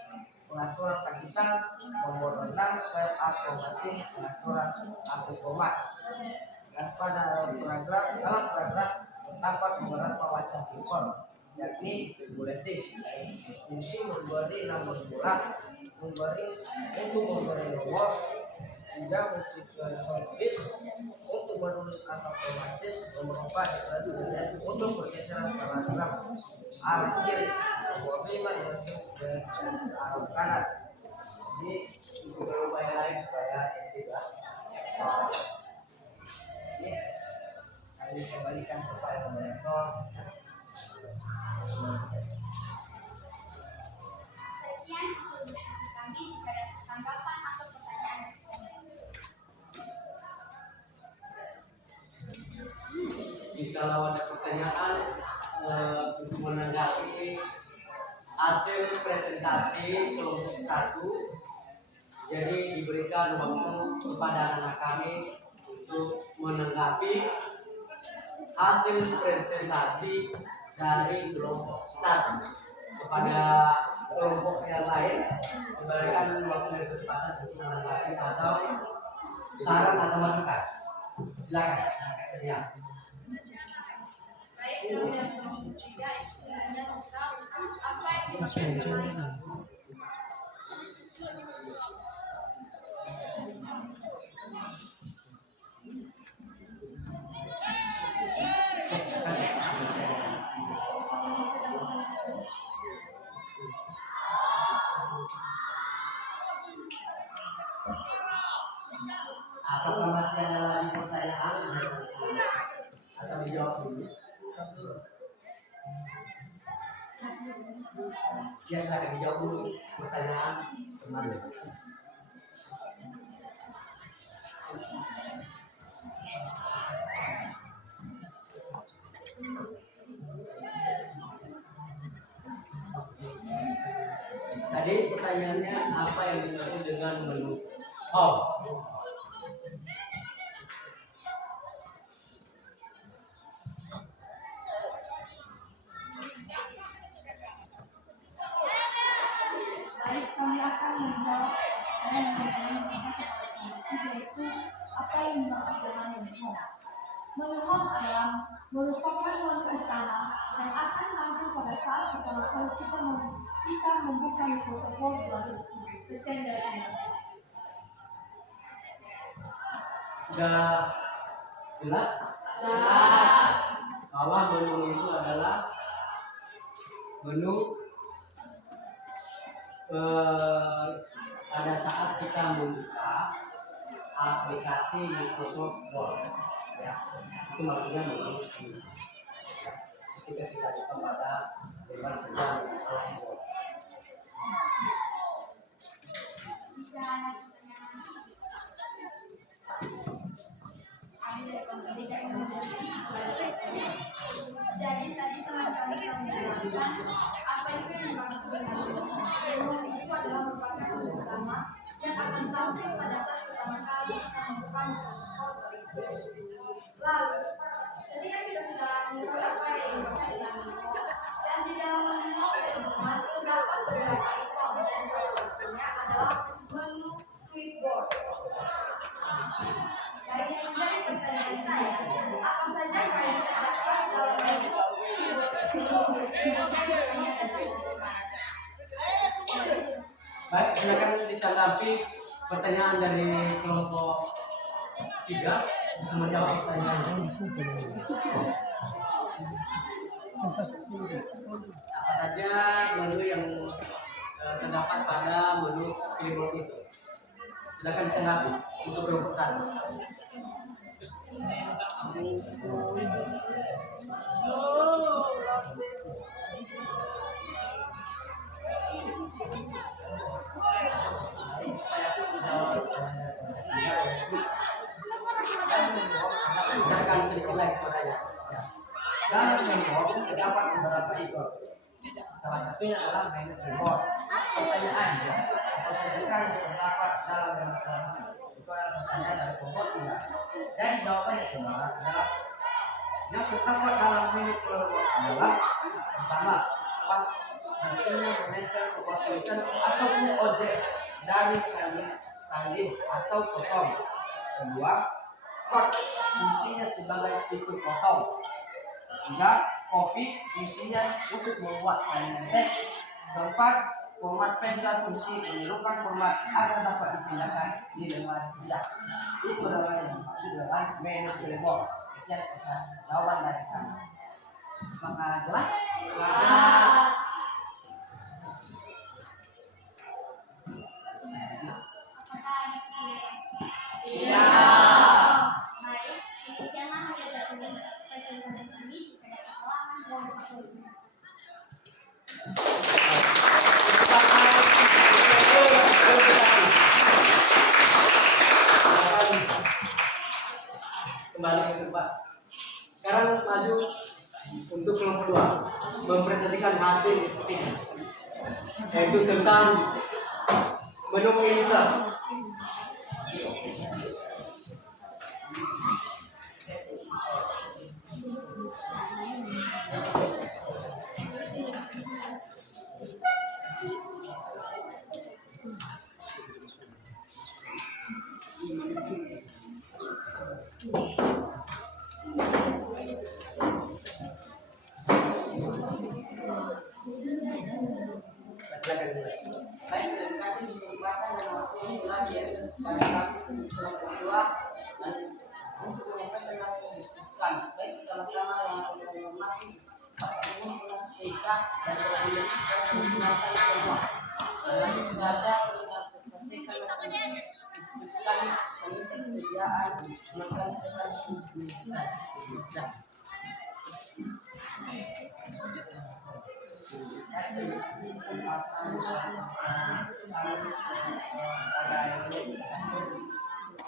pengaturan kakitan, nomor 6 file automatic pengaturan autoformat. Dan pada dalam paragraf terdapat beberapa macam ikon, yakni bulletin fungsi memberi nomor bulan, memberi nomor, juga menulis untuk menulis angka otomatis, nomor 4 untuk pergeseran paragraf arah kiri, nomor 5 yang arah kanan. Jadi beberapa upaya lain supaya tidak ini kami kembalikan supaya memonitor. Sekian hasil diskusi kami. Jika ada tanggapan atau pertanyaan, Jika ada pertanyaan untuk menanggapi hasil presentasi kelompok 1, jadi diberikan waktu kepada anak kami untuk menanggapi hasil presentasi dari kelompok 1. Kepada kelompok yang lain diberikan waktu dan kesempatan untuk menanggapi atau saran atau masukan. Silakan. Ya. Baik, kami yang kelompok 3 itu sebenarnya tentang apa yang dimaksudkan. Apakah masih ada lagi pertanyaan atau dijawab dulu? Ya, silakan dijawab dulu pertanyaan teman. Tadi pertanyaannya apa yang dimaksud dengan menu home? Baik, kami akan menjawab dan menjelaskan yaitu apa yang dimaksud dengan menu home. Menu home adalah merupakan menu utama yang akan tampil pada saat pertama kali kita membuka Microsoft Word 2007 standar ini. Sudah jelas? Jelas. Bahwa menu itu adalah menu pada saat kita membuka aplikasi Microsoft Word, ya, itu maksudnya menu. Ketika kita buka pada lembar kerja Microsoft Word. jika ada pertanyaan, kami dari kelompok 3 ingin menjelaskan. Jadi tadi teman kami telah menjelaskan apa itu yang dimaksud dengan menu itu adalah merupakan menu utama yang akan tampil pada saat pertama kali kita membuka Microsoft Word 2007. Lalu, ketika kita sudah mengetahui apa yang dimaksud dengan menu dan di dalam menu teman-teman terdapat beberapa ikon dan salah satunya adalah menu clipboard. Dari yang menjadi pertanyaan saya, apa saja yang terdapat dalam menu clipboard Baik, silakan ditanggapi pertanyaan dari kelompok 3 untuk menjawab pertanyaan. Apa saja menu yang terdapat pada menu Kliwon itu? Silakan ditanggapi untuk kelompok 1. Silakan sedikit lagi suaranya. Dalam Kliwon terdapat beberapa ikon. Salah satunya adalah menu Kliwon. Pertanyaannya, apa saja yang terdapat dalam menu Kliwon? Itu adalah pertanyaan dari kelompok 3. Dan jawabannya semua adalah yang terdapat dalam menu Kliwon adalah pertama, pas hasilnya menempel sebuah tulisan ataupun objek dari salin atau potong. Kedua, kot fungsinya sebagai fitur potong. Tiga, copy fungsinya untuk membuat salinan teks. Keempat, format pendek fungsi menyerupai format agar dapat dipindahkan di lembar hijau. Itu adalah yang dimaksud dengan menu Kliwon. Sekian jawaban dari sana. Maka jelas? Iya. Baik, demikianlah hasil presentasi kami. Jika ada kesalahan, mohon maaf. Kembali ke depan. Sekarang maju untuk kelompok 2 mempresentasikan hasil diskusinya, yaitu tentang menu insert. Silakan mulai. Baik, terima kasih kesempatan dan waktu ini lagi ya pada kami kelompok 2 dan untuk menyampaikan hasil diskusikan. Baik, pertama-tama yang akan kami hormati Pak Umum Kita dan Presiden dan memperkenalkan semua. Lanjut saja kita selesaikan diskusi kami meminta kesediaan menonton presentasi kita.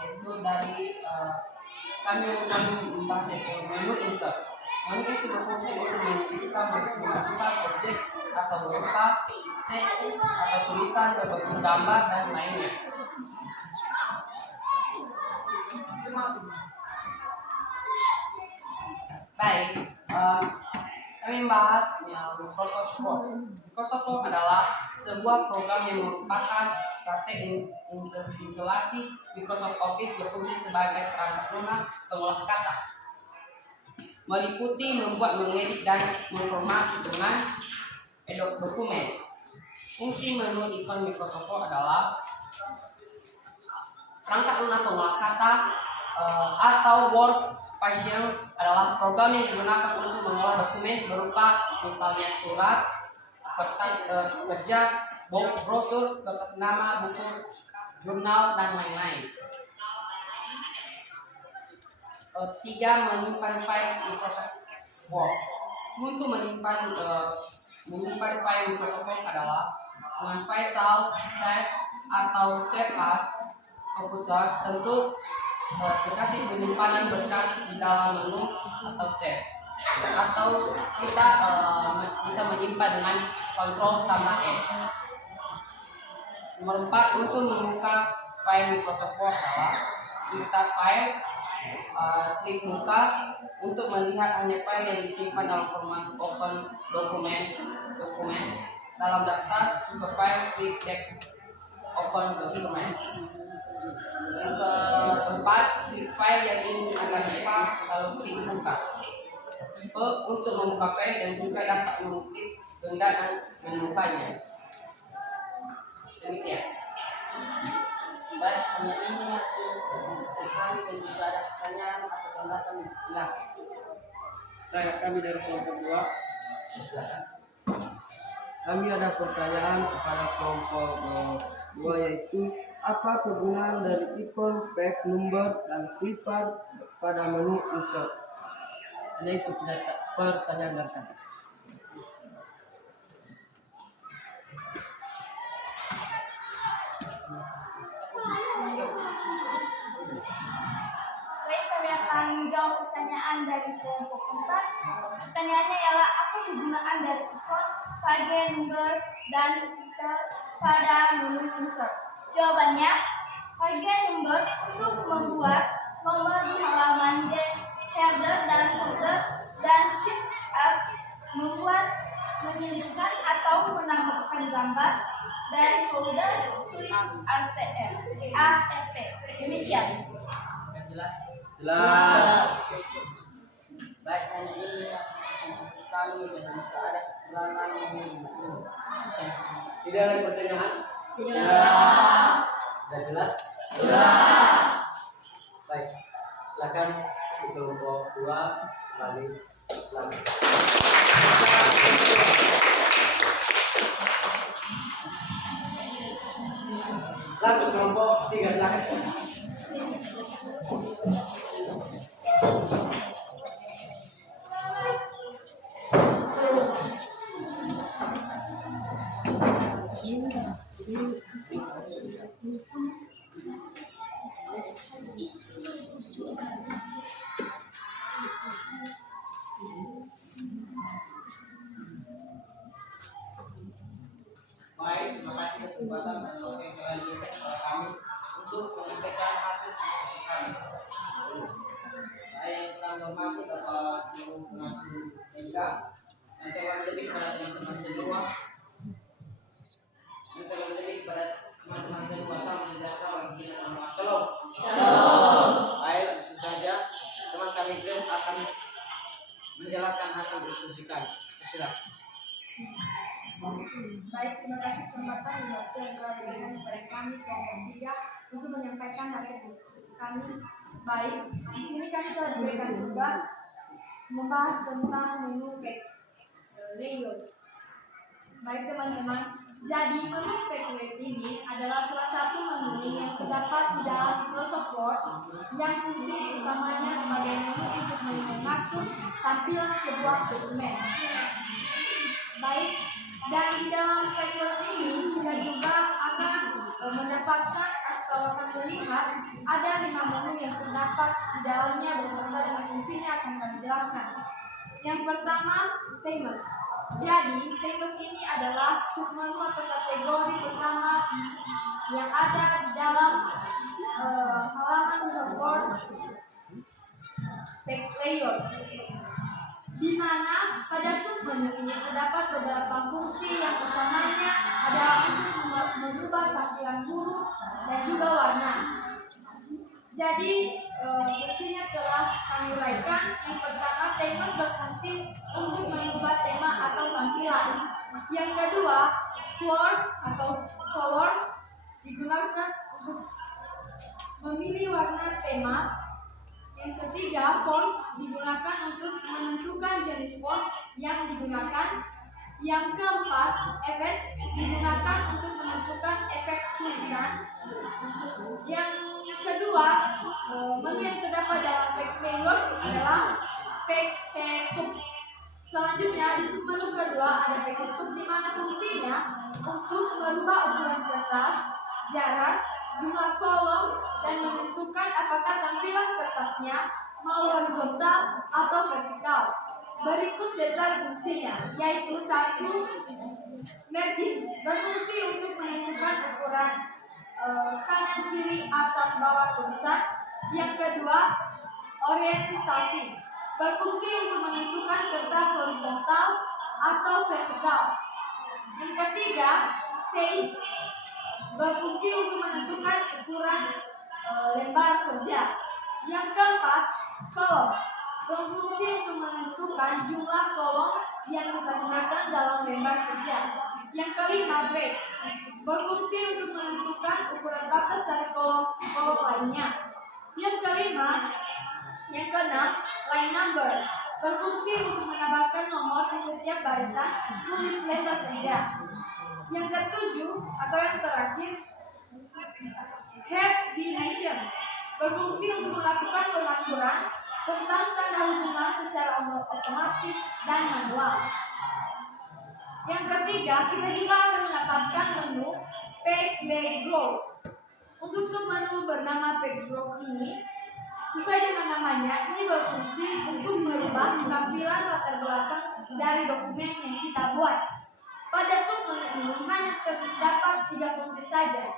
Itu dari kami membahas menu insert. Menu insert berfungsi untuk memasukkan objek atau berupa teks atau tulisan berbentuk gambar dan lainnya. Baik, kami membahas Microsoft Word. Microsoft Word adalah sebuah program yang merupakan praktek instalasi Microsoft Office berfungsi sebagai perangkat lunak pengolah kata, meliputi membuat, mengedit, dan memformat dengan dokumen. Fungsi menu ikon Microsoft Word adalah perangkat lunak pengolah kata atau Word Function adalah program yang digunakan untuk mengolah dokumen berupa misalnya surat, kertas kerja, brosur, kertas nama, buku, jurnal, dan lain-lain. 3. Menyimpan file Microsoft Word. Untuk menyimpan file Microsoft Word adalah dengan file save atau save as komputer. Tentu dikasih penyimpanan berkas di dalam menu atau save, atau kita bisa menyimpan dengan Ctrl tambah S. Nomor 4, untuk membuka file Microsoft Word adalah insert file, klik buka. Untuk melihat hanya file yang disimpan dalam format open dokumen dalam daftar tipe file, klik text open dokumen. Yang keempat, klik file yang ingin Anda buka lalu klik buka. tipe untuk membuka file dan juga dapat mengklik benda dan menukanya. Demikian. Baik, hanya ini hasil diskusi kami dan jika ada pertanyaan atau tanggapan silakan. Kami dari kelompok 2. Kami ada pertanyaan kepada kelompok 2 yaitu apa kegunaan dari ikon page number dan clipart pada menu insert? Ini itu pertanyaan dari kami. Baik, kami akan menjawab pertanyaan dari kelompok 4. Pertanyaannya ialah apa kegunaan dari ikon, page number, dan speaker pada menu insert? Jawabannya, page number untuk membuat nomor di halaman header dan footer, dan chip art membuat menyelipkan atau menambahkan gambar dari folder suite ART. Demikian. Jelas. Baik, hanya ini hasil diskusi kami dan jika ada kekurangan Tidak ada pertanyaan? Sudah jelas? Baik, silakan kelompok 2 kembali. Silakan. Langsung kelompok 3 silakan. Baik, terima kasih kesempatan dan waktu yang telah diberikan kepada kami untuk menyampaikan hasil diskusi kami. Saya yang telah menghormati Bapak Guru Pengasih TK, yang telah lebih pada teman-teman semua, yang telah lebih pada teman-teman semua, sama menjelaskan bagi kita semua. Shalom. Baik, langsung saja teman kami Grace akan menjelaskan hasil diskusi kami. Silakan. Baik, terima kasih kesempatan dan waktu yang telah diberikan kepada kami kelompok 3 untuk menyampaikan hasil diskusi kami. Baik, di sini kami telah diberikan tugas membahas tentang menu page layout. Baik teman-teman, jadi menu page layout ini adalah salah satu menu yang terdapat di dalam Microsoft Word yang fungsi utamanya sebagai menu untuk mengatur tampilan sebuah dokumen. Baik, dan di dalam paper ini kita juga akan mendapatkan atau akan melihat ada 5 menu yang terdapat di dalamnya beserta dengan fungsinya akan kami jelaskan. Yang pertama, famous. Jadi, famous ini adalah submenu atau kategori pertama yang ada di dalam halaman Word page layout, di mana pada submenu ini terdapat beberapa fungsi yang utamanya adalah untuk mengubah tampilan huruf dan juga warna. Jadi fungsinya telah kami uraikan. Yang pertama, famous berfungsi untuk mengubah tema atau tampilan. Yang kedua, word atau color digunakan untuk memilih warna tema. Yang ketiga, fonts digunakan untuk menentukan jenis font yang digunakan. Yang keempat, effects digunakan untuk menentukan efek tulisan. Yang kedua, menu yang terdapat dalam page layout adalah page setup. Selanjutnya, di submenu kedua ada page setup, di mana fungsinya untuk merubah ukuran kertas, jarak, jumlah kolom, dan menentukan apakah tampilan kertasnya mau horizontal atau vertikal. Berikut detail fungsinya, yaitu 1. Margins berfungsi untuk menentukan ukuran kanan, kiri, atas, bawah tulisan. Yang kedua, orientasi berfungsi untuk menentukan kertas horizontal atau vertikal. Yang ketiga, size berfungsi untuk menentukan ukuran lembar kerja. Yang keempat, columns berfungsi untuk menentukan jumlah kolom yang kita gunakan dalam lembar kerja. Yang kelima, breaks, berfungsi untuk menentukan ukuran batas dari kolom lainnya. Yang keenam, line number, berfungsi untuk menambahkan nomor di setiap barisan tulis lembar kerja. Yang ketujuh atau yang terakhir, have definitions, berfungsi untuk melakukan pengaturan tentang tanda hubungan secara otomatis dan manual. Yang ketiga, kita juga akan mendapatkan menu page background. Untuk submenu bernama page background ini, sesuai dengan namanya, ini berfungsi untuk merubah tampilan latar belakang dari dokumen yang kita buat. Pada submenu ini hanya terdapat 3 fungsi saja,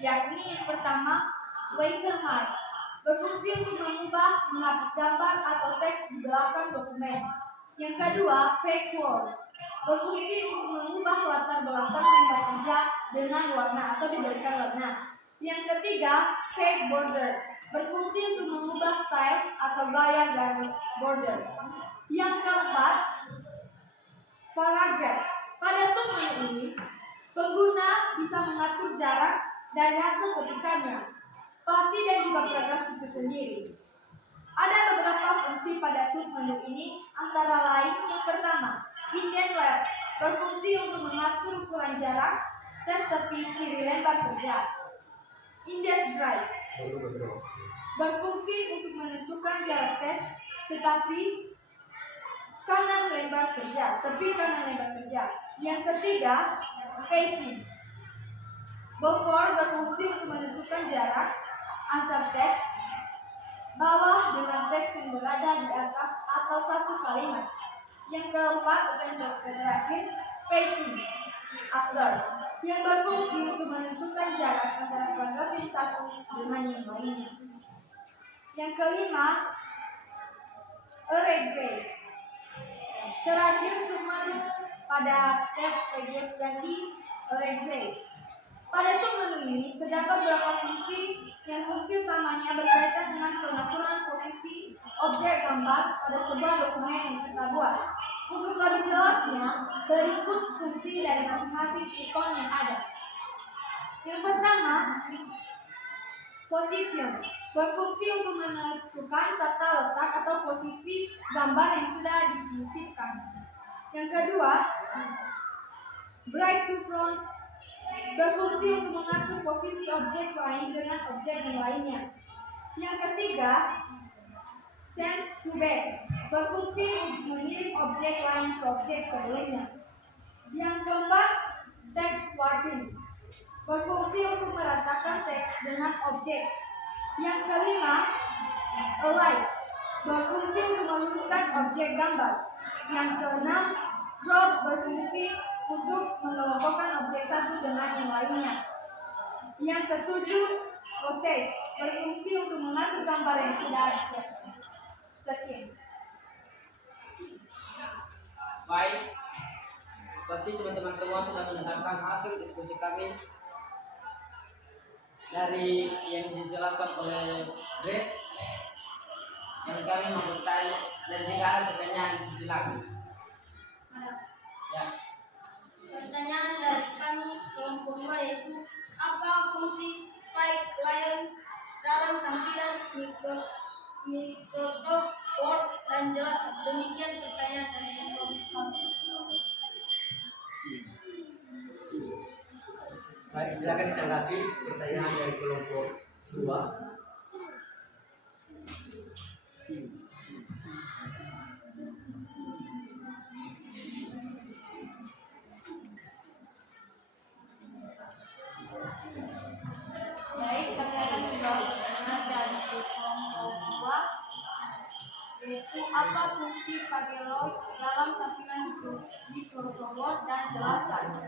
yakni yang pertama, watermark, berfungsi untuk mengubah, menghapus gambar atau teks di belakang dokumen. Yang kedua, backward, berfungsi untuk mengubah latar belakang lembar kerja dengan warna atau diberikan warna. Yang ketiga, page border, berfungsi untuk mengubah style atau gaya garis border. Yang keempat, paragraph. Pada submenu ini, pengguna bisa mengatur jarak dari hasil ketikannya, spasi dan juga paragraf itu sendiri. Ada beberapa fungsi pada submenu ini, antara lain yang pertama, indent left, berfungsi untuk mengatur ukuran jarak tes tepi kiri lembar kerja. Index right, berfungsi untuk menentukan jarak teks tetapi kanan lembar kerja, tepi kanan lembar kerja. Yang ketiga, spacing, buffer, berfungsi untuk menentukan jarak antar teks bawah dengan teks yang berada di atas atau satu kalimat. Yang keempat atau yang terakhir, spacing after, yang berfungsi untuk menentukan jarak antara paragraf yang satu dengan yang lainnya. Yang kelima, array break. Terakhir, submenu pada tab PDF yang di array break. Pada submenu ini terdapat beberapa fungsi, yang fungsi utamanya berkaitan dengan pengaturan posisi objek gambar pada sebuah dokumen yang kita buat. Untuk lebih jelasnya, berikut fungsi dari masing-masing ikon yang ada. Yang pertama, position, berfungsi untuk menentukan tata letak atau posisi gambar yang sudah disisipkan. Yang kedua, bright to front, berfungsi untuk mengatur posisi objek lain dengan objek yang lainnya. Yang ketiga, send to back, berfungsi untuk mengirim objek lain ke objek sebelumnya. Yang keempat, text swapping, berfungsi untuk meratakan teks dengan objek. Yang kelima, align, berfungsi untuk meluruskan objek gambar. Yang keenam, group, berfungsi untuk mengelompokkan objek satu dengan yang lainnya. Yang ketujuh, rotate, berfungsi untuk mengatur gambar yang sudah disiapkan. Sekian. Baik, pasti teman-teman semua sudah mendengarkan hasil diskusi kami dari yang dijelaskan oleh Grace, dan kami mau bertanya, dan jika ada pertanyaan silakan. Ya. Pertanyaan dari kami kelompok 2 yaitu, apa fungsi file layer dalam tampilan Microsoft Word dan jelas. Demikian pertanyaan dari kelompok kami. Baik, silakan ditanggapi pertanyaan dari kelompok 2. Baik, kami akan menjawab pertanyaan dari kelompok 2 yaitu, apa fungsi Pagelog dalam tampilan Microsoft Word dan jelaskan.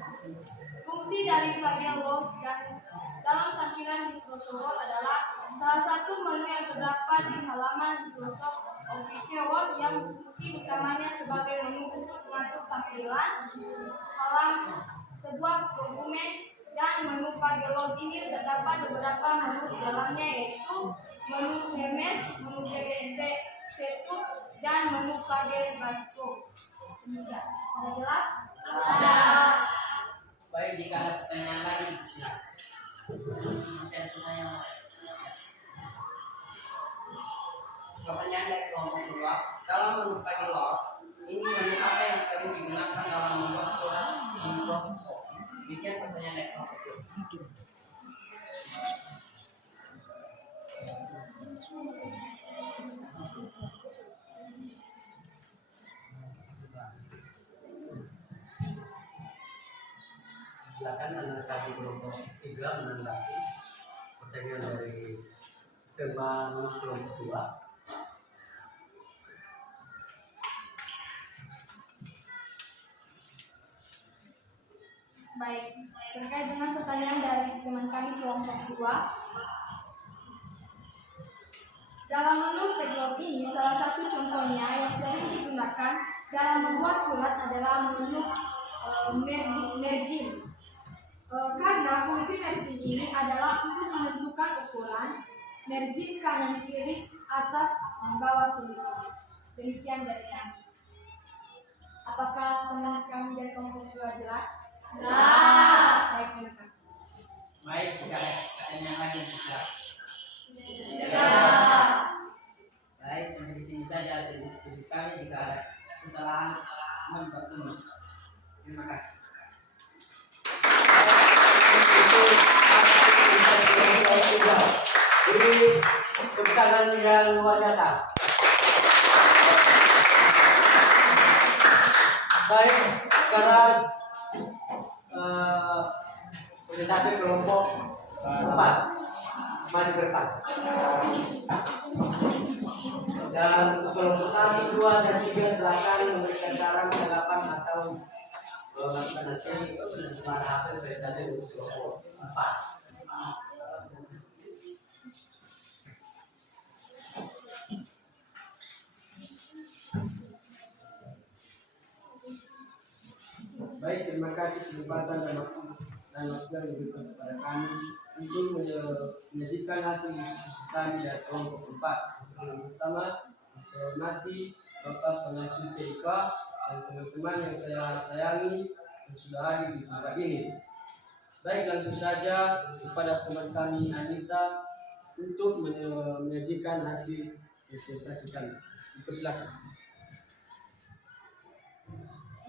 Fungsi dari Pagelog dan dalam tampilan Microsoft Word adalah salah satu menu yang terdapat di halaman Microsoft Office Word yang fungsi utamanya sebagai menu untuk mengatur tampilan halaman sebuah dokumen. Dan menu Pagelog ini terdapat beberapa menu di dalamnya, yaitu menu CMS, menu BSD Setup, dan menu KD Basco. Sudah jelas? Baik, jika ada pertanyaan lagi, silakan. Saya pertanyaan lagi. Pertanyaan dari kelompok dua, dalam menu lot ini menu apa yang sering digunakan dalam membuat surat di proses form? Demikian pertanyaan dari kelompok dua. Silakan anak di kelompok 3 menanggapi pertanyaan dari teman kelompok 2. Baik, terkait dengan pertanyaan dari teman kami kelompok 2, dalam menu Peglot ini salah satu contohnya yang sering digunakan dalam membuat surat adalah menu merging. Karena fungsi merging ini adalah untuk menentukan ukuran, merging kanan kiri, atas, bawah tulisan. Demikian dari kami. Apakah teman kami dari kelompok 2 jelas? Jelas. Baik, terima kasih. Baik, jika ada pertanyaan lagi, silakan. Baik, sampai di sini saja hasil diskusi kami. Jika ada kesalahan, mohon bertemu. Terima kasih. Ini kebetulan yang luar biasa. Baik, sekarang presentasi kelompok 4 maju ke depan. Dan kelompok 1, 2, dan 3 silakan memberikan saran, tanggapan atau melakukan hasil presentasi untuk kelompok 4. Baik, terima kasih kesempatan dan waktu yang diberikan kepada kami untuk menyajikan hasil diskusi kami dari kelompok 4. Yang pertama, saya hormati Bapak Pengasuh TIK dan teman-teman yang saya sayangi yang sudah hadir di tempat ini. Baik, langsung saja kepada teman kami Anita untuk menyajikan hasil presentasi kami. Dipersilakan.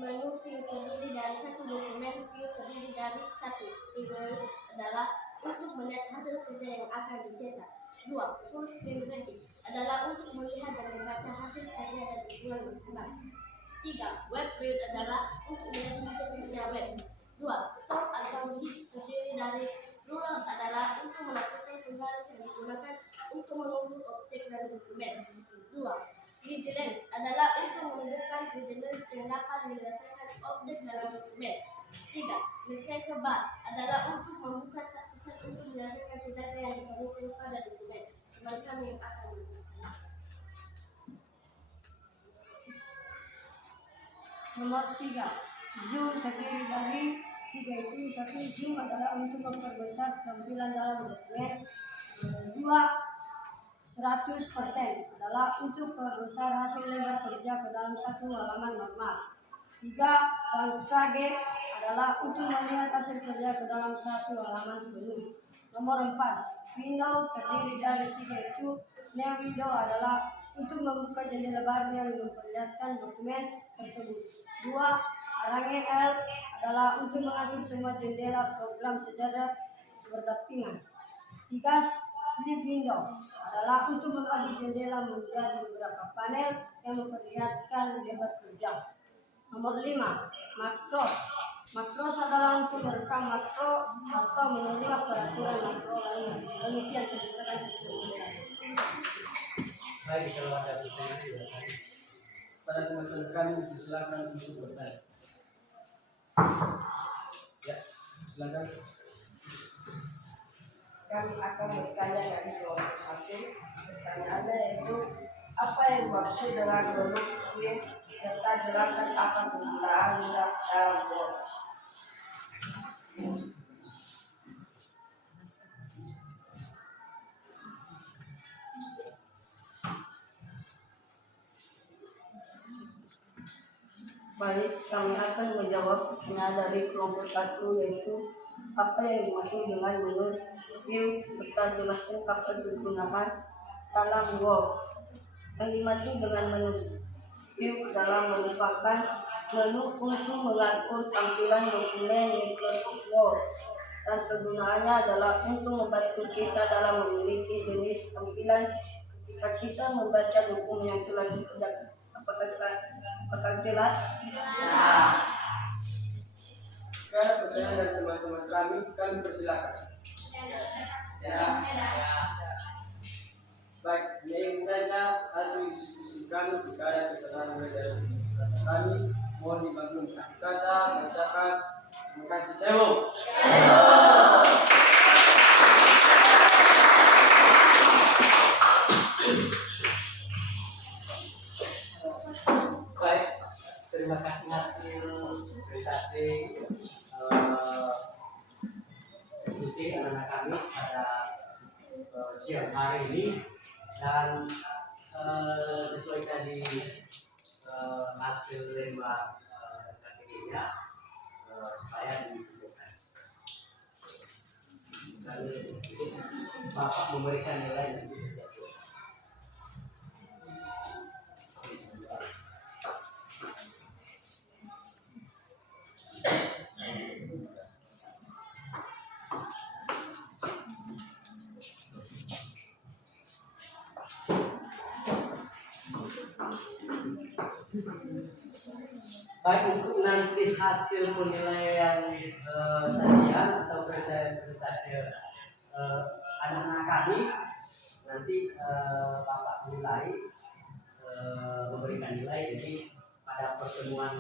Menu view terdiri dari satu dokumen view terdiri dari satu email adalah untuk melihat hasil kerja yang akan dicetak. 2. Full screen ready adalah untuk melihat dan membaca hasil kerja dan tujuan maksimal. 3. Web view adalah untuk melihat hasil kerja web. 2. Sort atau heap terdiri dari ruler adalah untuk melakukan penggaris yang digunakan untuk mengumpul objek dan dokumen. 2. Grid lens adalah untuk menunjukkan grid lens yang dapat menyelesaikan objek dalam dokumen. 3. Recycle bar adalah untuk membuka pesan untuk menyelesaikan data yang diperlukan pada dokumen. Teman-teman yang akan menggunakan. Nomor 3, zoom terdiri dari 3 itu. 1. Zoom adalah untuk memperbesar tampilan dalam dokumen. 2. 100% adalah untuk perbesar hasil lebar kerja ke dalam satu halaman normal. 3. KD adalah untuk melihat hasil kerja ke dalam satu halaman penuh. Nomor 4, window terdiri dari 3 itu. New window adalah untuk membuka jendela baru yang memperlihatkan dokumen tersebut. 2. Arrange L adalah untuk mengatur semua jendela program secara berdampingan. 3. Slip window adalah untuk membagi jendela menjadi beberapa panel yang memperlihatkan lebar kerja. Nomor 5, makros. Makros adalah untuk merekam makro atau menerima peraturan makro lain. Demikian penjelasan. Baik, kalau ada pertanyaan silakan. Pada teman-teman kami silakan untuk bertanya. Ya, silakan. Kami akan bertanya dari kelompok 1. Pertanyaannya yaitu apa yang dimaksud dengan menu view serta jelaskan apa kegunaan dalam Word. Baik, kami akan menjawab pertanyaan dari kelompok 1, yaitu apa yang dimaksud dengan menurut view serta jelaskan kapan digunakan dalam Word. Yang dimaksud dengan menu view adalah merupakan menu untuk mengatur tampilan dokumen Microsoft Word, dan kegunaannya adalah untuk membantu kita dalam memiliki jenis tampilan ketika kita membaca dokumen yang telah dikerjakan. Apakah jelas? Jika ada pertanyaan dari teman-teman kami persilakan. Ya. Baik, ini saja hasil diskusi kami. Jika ada kesalahan dari kami, mohon dimaklumi. Kata bacakan. Terima kasih. Sewo. Baik, terima kasih hasil presentasi diskusi anak-anak kami pada siang hari ini, dan sesuai tadi hasil lembah KTG-nya saya ditunjukkan, dan Bapak memberikan nilai yang bisa jatuh. Baik, untuk nanti hasil penilaian sajian atau presentasi anak-anak kami, nanti Bapak nilai memberikan nilai. Jadi pada pertemuan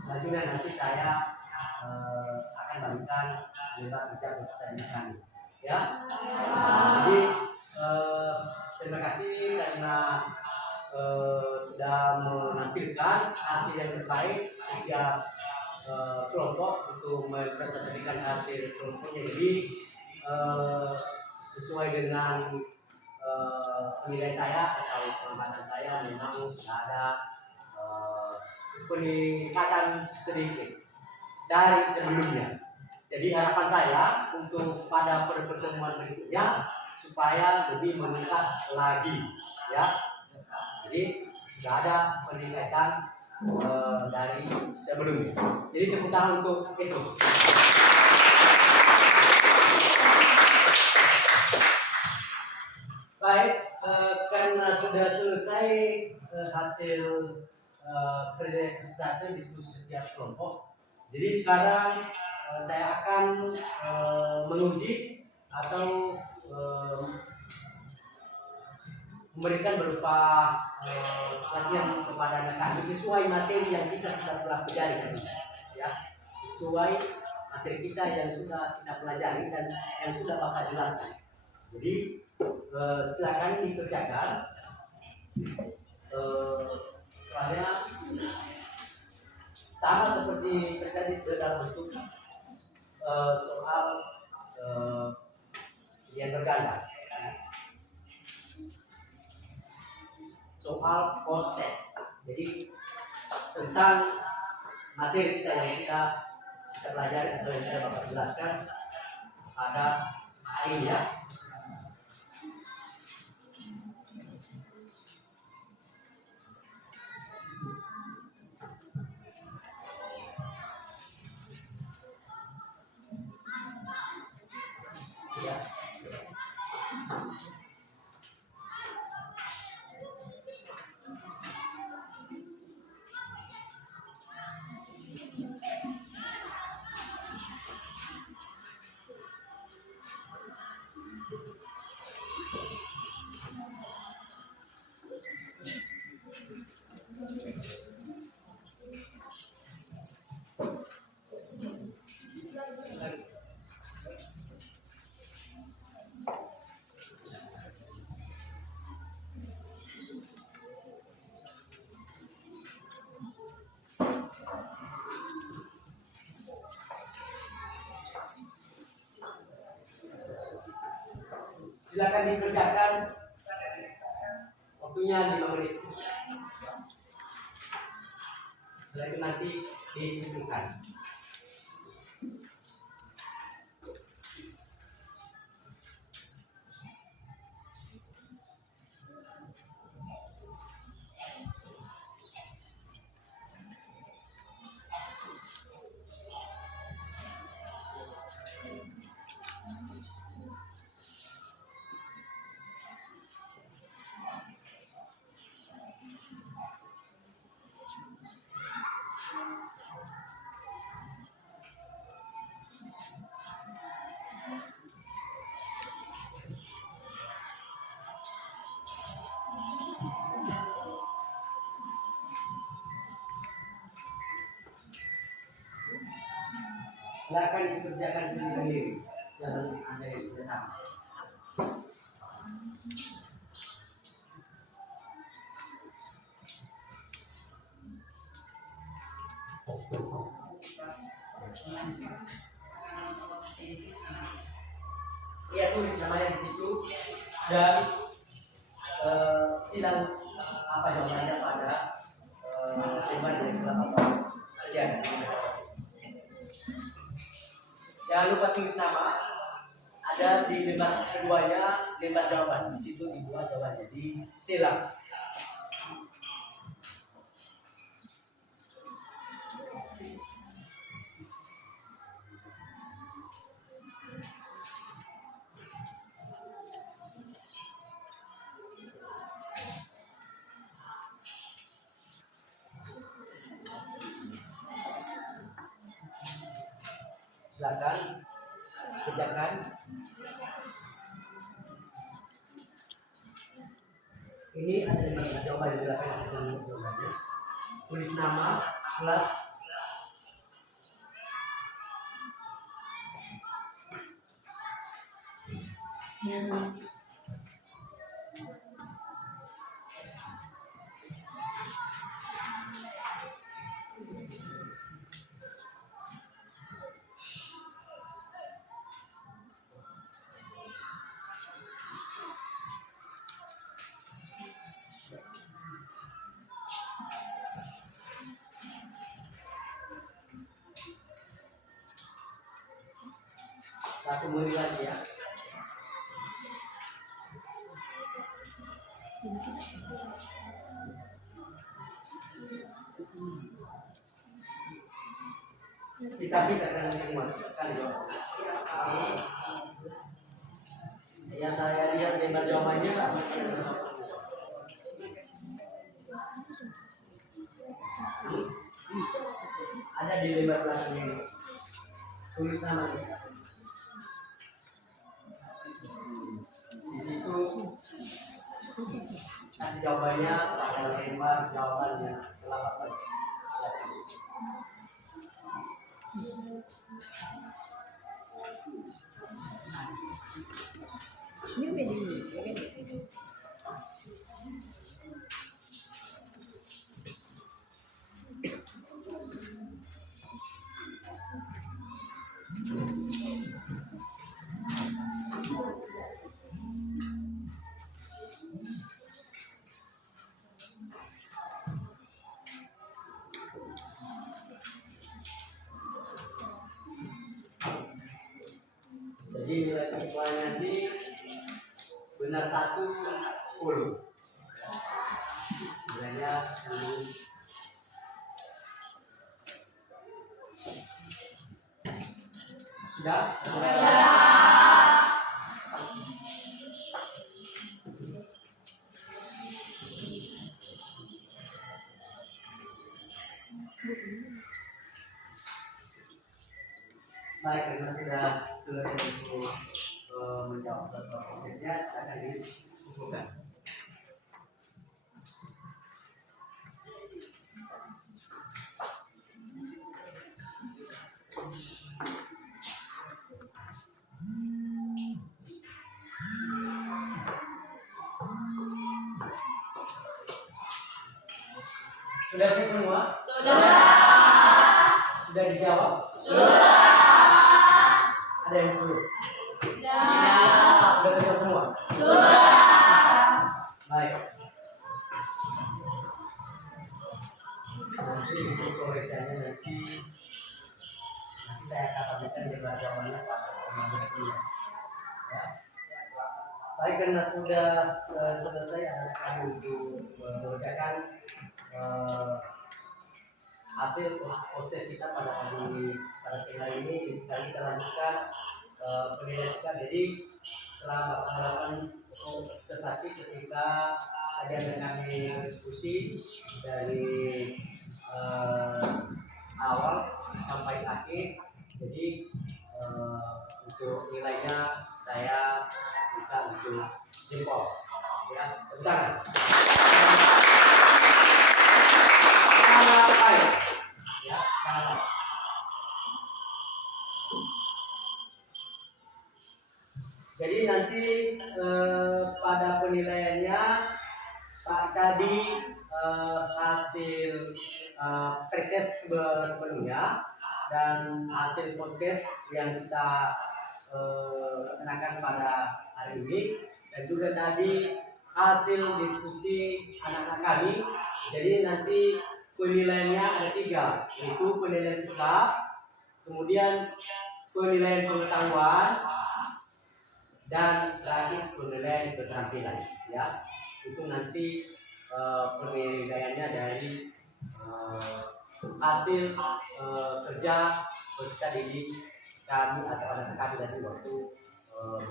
selanjutnya nanti saya akan bagikan lebar kerja presentasi kami, ya. Jadi terima kasih karena sudah menampilkan hasil yang terbaik setiap kelompok untuk mempresentasikan hasil kelompoknya. Jadi sesuai dengan penilaian saya atau pengamatan saya, memang sudah ada peningkatan sedikit dari sebelumnya. Jadi harapan saya untuk pada pertemuan berikutnya supaya lebih meningkat lagi, ya. Jadi sudah ada peningkatan dari sebelumnya. Jadi tepuk tangan untuk itu. Baik, karena sudah selesai hasil presentasi diskusi setiap kelompok, jadi sekarang saya akan menguji atau memberikan berupa pelatihan kepada anak kami sesuai materi yang kita sudah pelajari tadi, ya, sesuai materi kita yang sudah kita pelajari dan yang sudah Bapak jelaskan. Jadi silakan dikerjakan. Soalnya sama seperti terjadi dalam bentuk soal yang berganda. Soal post test. Jadi tentang materi kita yang kita pelajari atau yang saya Bapak jelaskan pada hari ini, ya. Ya. Silakan dikerjakan, waktunya 5 menit. Setelah itu nanti dihitungkan. Silakan dikerjakan sendiri-sendiri, jangan ada yang bersama. Iya, tulis namanya di situ dan silang apa jawabannya pada teman yang telah apa ya. Jangan lupa tulis nama. Ada di lembar keduanya lembar jawaban. Di situ dibuat jawabannya di silang. Silakan kerjakan. Ini ada lembar jawaban di belakang jawabannya. Tulis nama, kelas, satu menit lagi ya. Kita akan semua kali jawab. Ya saya lihat lembar jawabannya. Ada di lembar belakang ini. Tulis nama kita. Di situ kasih jawabannya pada lembar jawabannya telah jadi nilai siswanya nanti benar 1 10. Nilainya 10. Sudah? Baik, karena sudah selesai untuk menjawab prosesnya, silakan dikumpulkan. Sudah siap semua? Sudah. Sudah dijawab? Sudah. Ada yang suruh? Sudah. Sudah terjawab semua? Sudah. Baik. Nanti nanti saya akan bagikan jawabannya pada teman berikutnya. Ya. Baik, karena sudah selesai anak kami untuk mengerjakan hasil post kita pada siang hari ini. Sekarang kita lanjutkan penilaian sikap. Jadi setelah Bapak melakukan presentasi ketika tadi ada kami berdiskusi dari awal sampai akhir. Jadi untuk nilainya saya minta untuk jempol, ya, tepuk tangan. Sangat baik, ya, sangat baik. Jadi nanti pada penilaiannya Pak tadi hasil pretest sebelumnya dan hasil podcast yang kita laksanakan pada hari ini, dan juga tadi hasil diskusi anak-anak kami. Jadi nanti penilaiannya ada 3, yaitu penilaian sikap, kemudian penilaian pengetahuan, dan terakhir penilaian keterampilan. Ya, itu nanti penilaiannya dari hasil kerja peserta didik kami atau anak kami dari waktu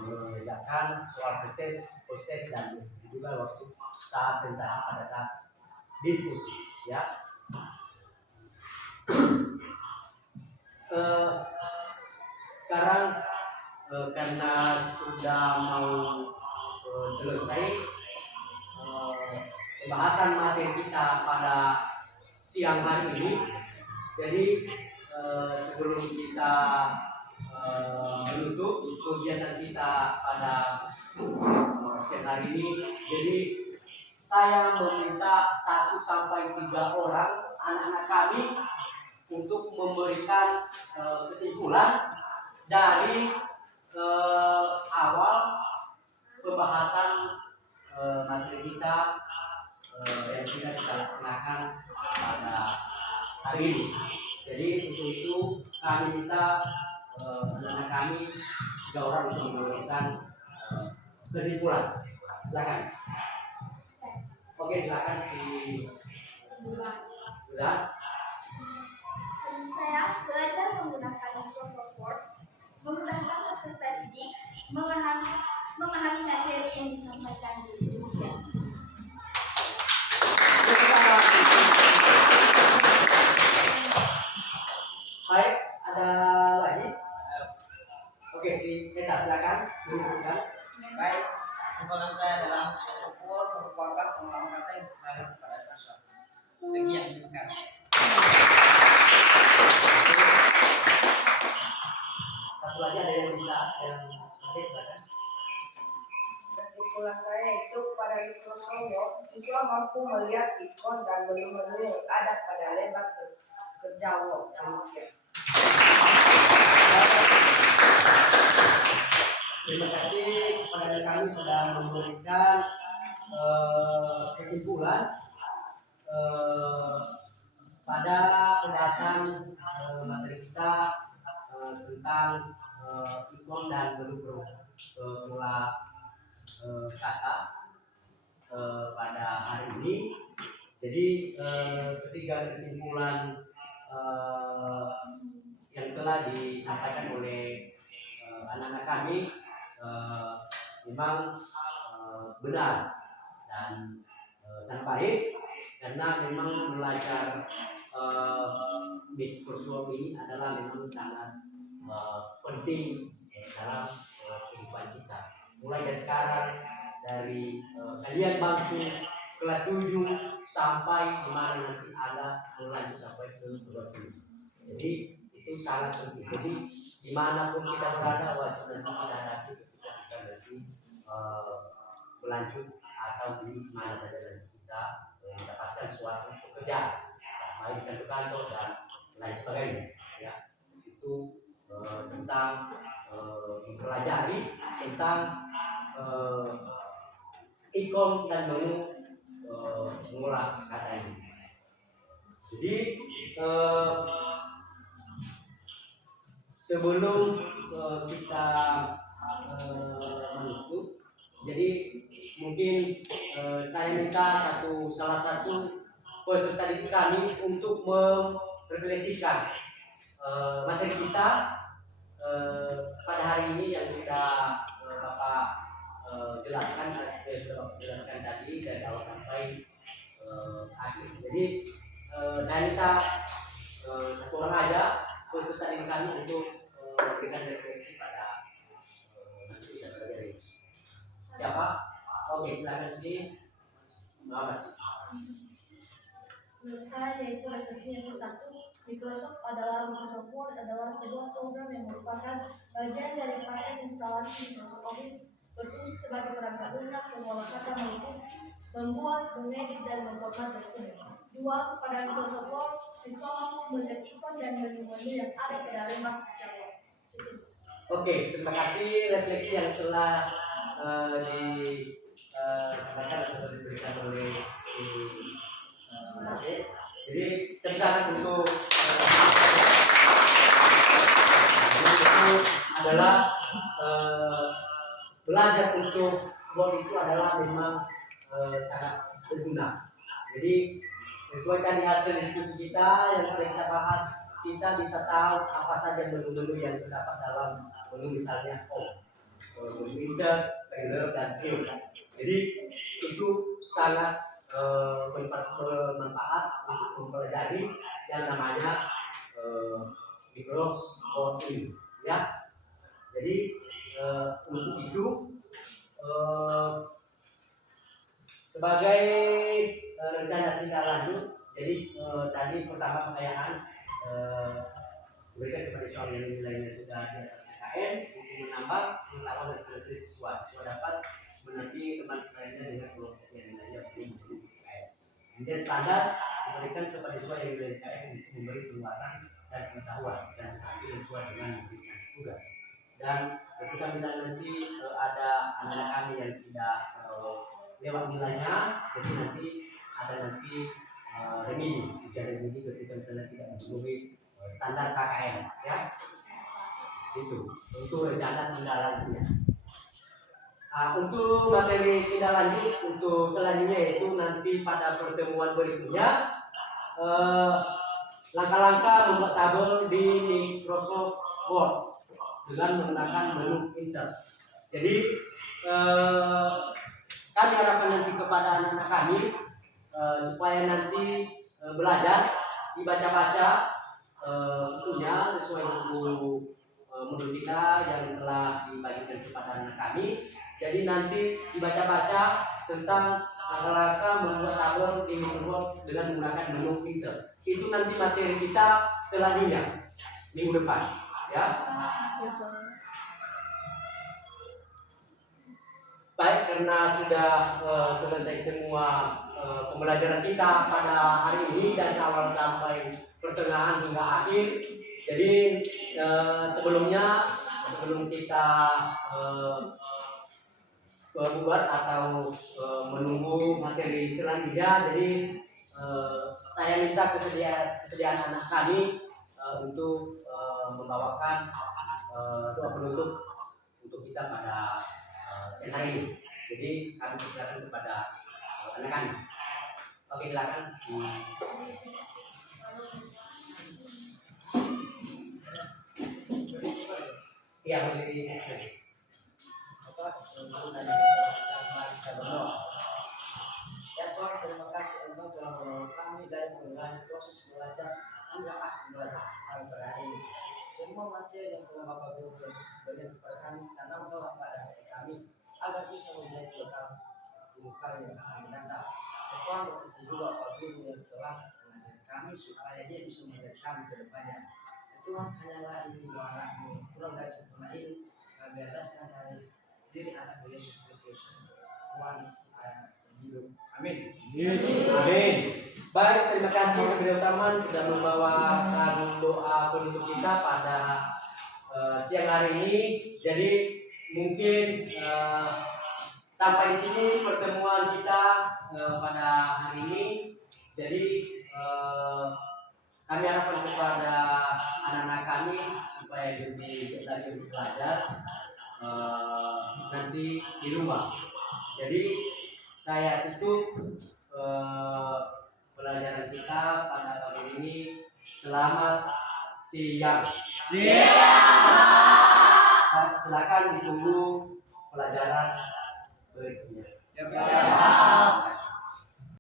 mengerjakan soal pretest, post-test, dan juga waktu saat presentasi pada saat diskusi. Ya. Sekarang karena sudah mau selesai pembahasan materi kita pada siang hari ini, jadi sebelum kita menutup kegiatan kita pada siang hari ini, jadi saya meminta 1 sampai 3 orang anak-anak kami untuk memberikan kesimpulan dari awal pembahasan materi kita yang kita laksanakan pada hari ini. Jadi untuk itu kami minta anak kami 3 orang untuk memberikan kesimpulan. Silakan. Oke, silakan si Bulan. Saya belajar menggunakan Microsoft Word, memudahkan peserta didik memahami materi yang disampaikan di ujian. Baik, ada lagi? Oke, si Eta silakan. Baik, kesimpulan saya dalam Word merupakan pengalaman kata yang mengalir kepada siswa. Sekian, terima kasih. Satu lagi ada yang bisa yang nanti silakan. Kesimpulan saya itu pada Microsoft Word, siswa mampu melihat ikon dan menu-menu yang ada pada lembar kerja Word. Terima kasih kepada kami sudah memberikan kesimpulan pada pembahasan materi kita tentang ikon dan menu pola kata pada hari ini. Jadi ketiga kesimpulan yang telah disampaikan oleh anak-anak kami memang benar dan sangat baik, karena memang belajar Microsoft ini adalah memang sangat penting dalam kehidupan kita. Mulai dari sekarang, dari kalian bangku kelas 7 sampai kemana nanti ada lanjut sampai ke 20. Jadi itu sangat penting. Jadi dimanapun kita berada, wajib nanti kita hadapi ketika kita nanti berlanjut atau di mana saja nanti kita mendapatkan suatu pekerjaan, baik di kantor dan lain sebagainya. Ya, itu tentang mempelajari tentang ikon dan menu mengolah kata ini. Jadi sebelum kita menutup, jadi mungkin saya minta salah satu peserta didik kami untuk merefleksikan materi kita pada hari ini yang sudah Bapak jelaskan tadi dari awal sampai akhir. Jadi saya minta satu orang aja peserta didik kami untuk memberikan refleksi pada nanti kita pelajari. Siapa? Oke, silakan sini. Terima kasih. Menurut saya yaitu refleksi yang ke-1, Microsoft Word adalah sebuah program yang merupakan bagian dari paket instalasi Microsoft Office, berfungsi sebagai perangkat lunak, pengolah kata maupun membuat, mengedit dan memformat dokumen. 2. Pada Microsoft Word, siswa mampu melihat ikon dan menu-menu yang ada pada lembar Jawa. Oke, terima kasih refleksi yang telah disampaikan atau diberikan oleh jadi tercatat untuk itu adalah belajar untuk Word itu adalah memang sangat berguna. Jadi sesuai tadi hasil diskusi kita yang sudah kita bahas, kita bisa tahu apa saja menu-menu yang terdapat dalam menu, misalnya menu insert, regular, dan view. Jadi itu sangat bermanfaat untuk mempelajari yang namanya Microsoft Word ini, ya. Jadi untuk itu sebagai rencana tindak lanjut, jadi tadi pertama pertanyaan berikan kepada siswa yang nilainya sudah di atas KKN untuk menambah pengetahuan dan kinerja siswa. Siswa dapat mengerti teman sebagainya dengan kelompok yang nilainya belum masuk KKN. Kemudian standar diberikan kepada siswa yang nilai KKN untuk memberi penguatan dan pengetahuan dan hasil sesuai dengan memberikan tugas. Dan ketika misalnya nanti ada anak-anak kami yang tidak lewat nilainya, jadi nanti ada remedi, ujian remedi ketika misalnya tidak memenuhi standar KKN, ya. Itu untuk rencana tindak lanjutnya. Untuk materi tindak lanjut untuk selanjutnya yaitu nanti pada pertemuan berikutnya langkah-langkah membuat tabel di Microsoft Word dengan menggunakan menu insert. Jadi kami harapkan nanti kepada anak-anak kami supaya nanti belajar dibaca-baca tentunya sesuai buku modul kita yang telah dibagikan kepada anak kami. Jadi nanti dibaca-baca tentang langkah-langkah membuat tabel di Microsoft dengan menggunakan menu insert. Itu nanti materi kita selanjutnya minggu depan, ya. Baik, karena sudah selesai semua pembelajaran kita pada hari ini dari awal sampai pertengahan hingga akhir. Jadi sebelum kita buat atau menunggu materi selanjutnya, jadi saya minta kesediaan anak kami untuk membawakan doa penutup untuk kita pada siang hari ini. Jadi kami persilakan kepada anak kami. Oke, silakan. Iya, berdiri. Ya Tuhan, terima kasih Engkau telah menolong kami dari menjalani proses belajar hingga akhir belajar hari ini. Semua materi yang telah Bapak berikan kepada kami, tanamkanlah pada hati kami agar bisa menjadi bekal hidup kami yang akan mendatang. Tuhan, begitu juga Pak Guru yang telah mengajar kami supaya dia bisa mengajar kami ke depannya. Tuhan, hanyalah ini doa anakmu kurang dari sempurna ini, kami ataskan dari diri anak Yesus Kristus. Tuhan yang hidup. Amin. Amin. Baik, terima kasih kepada teman sudah membawakan doa penutup kita pada siang hari ini. Jadi mungkin sampai di sini pertemuan kita pada hari ini. Jadi kami harapkan kepada anak-anak kami supaya yang lebih tadi untuk belajar nanti di rumah. Jadi saya tutup pelajaran kita pada pagi ini. Selamat siang. Silakan ditunggu pelajaran berikutnya. Ya, Pak.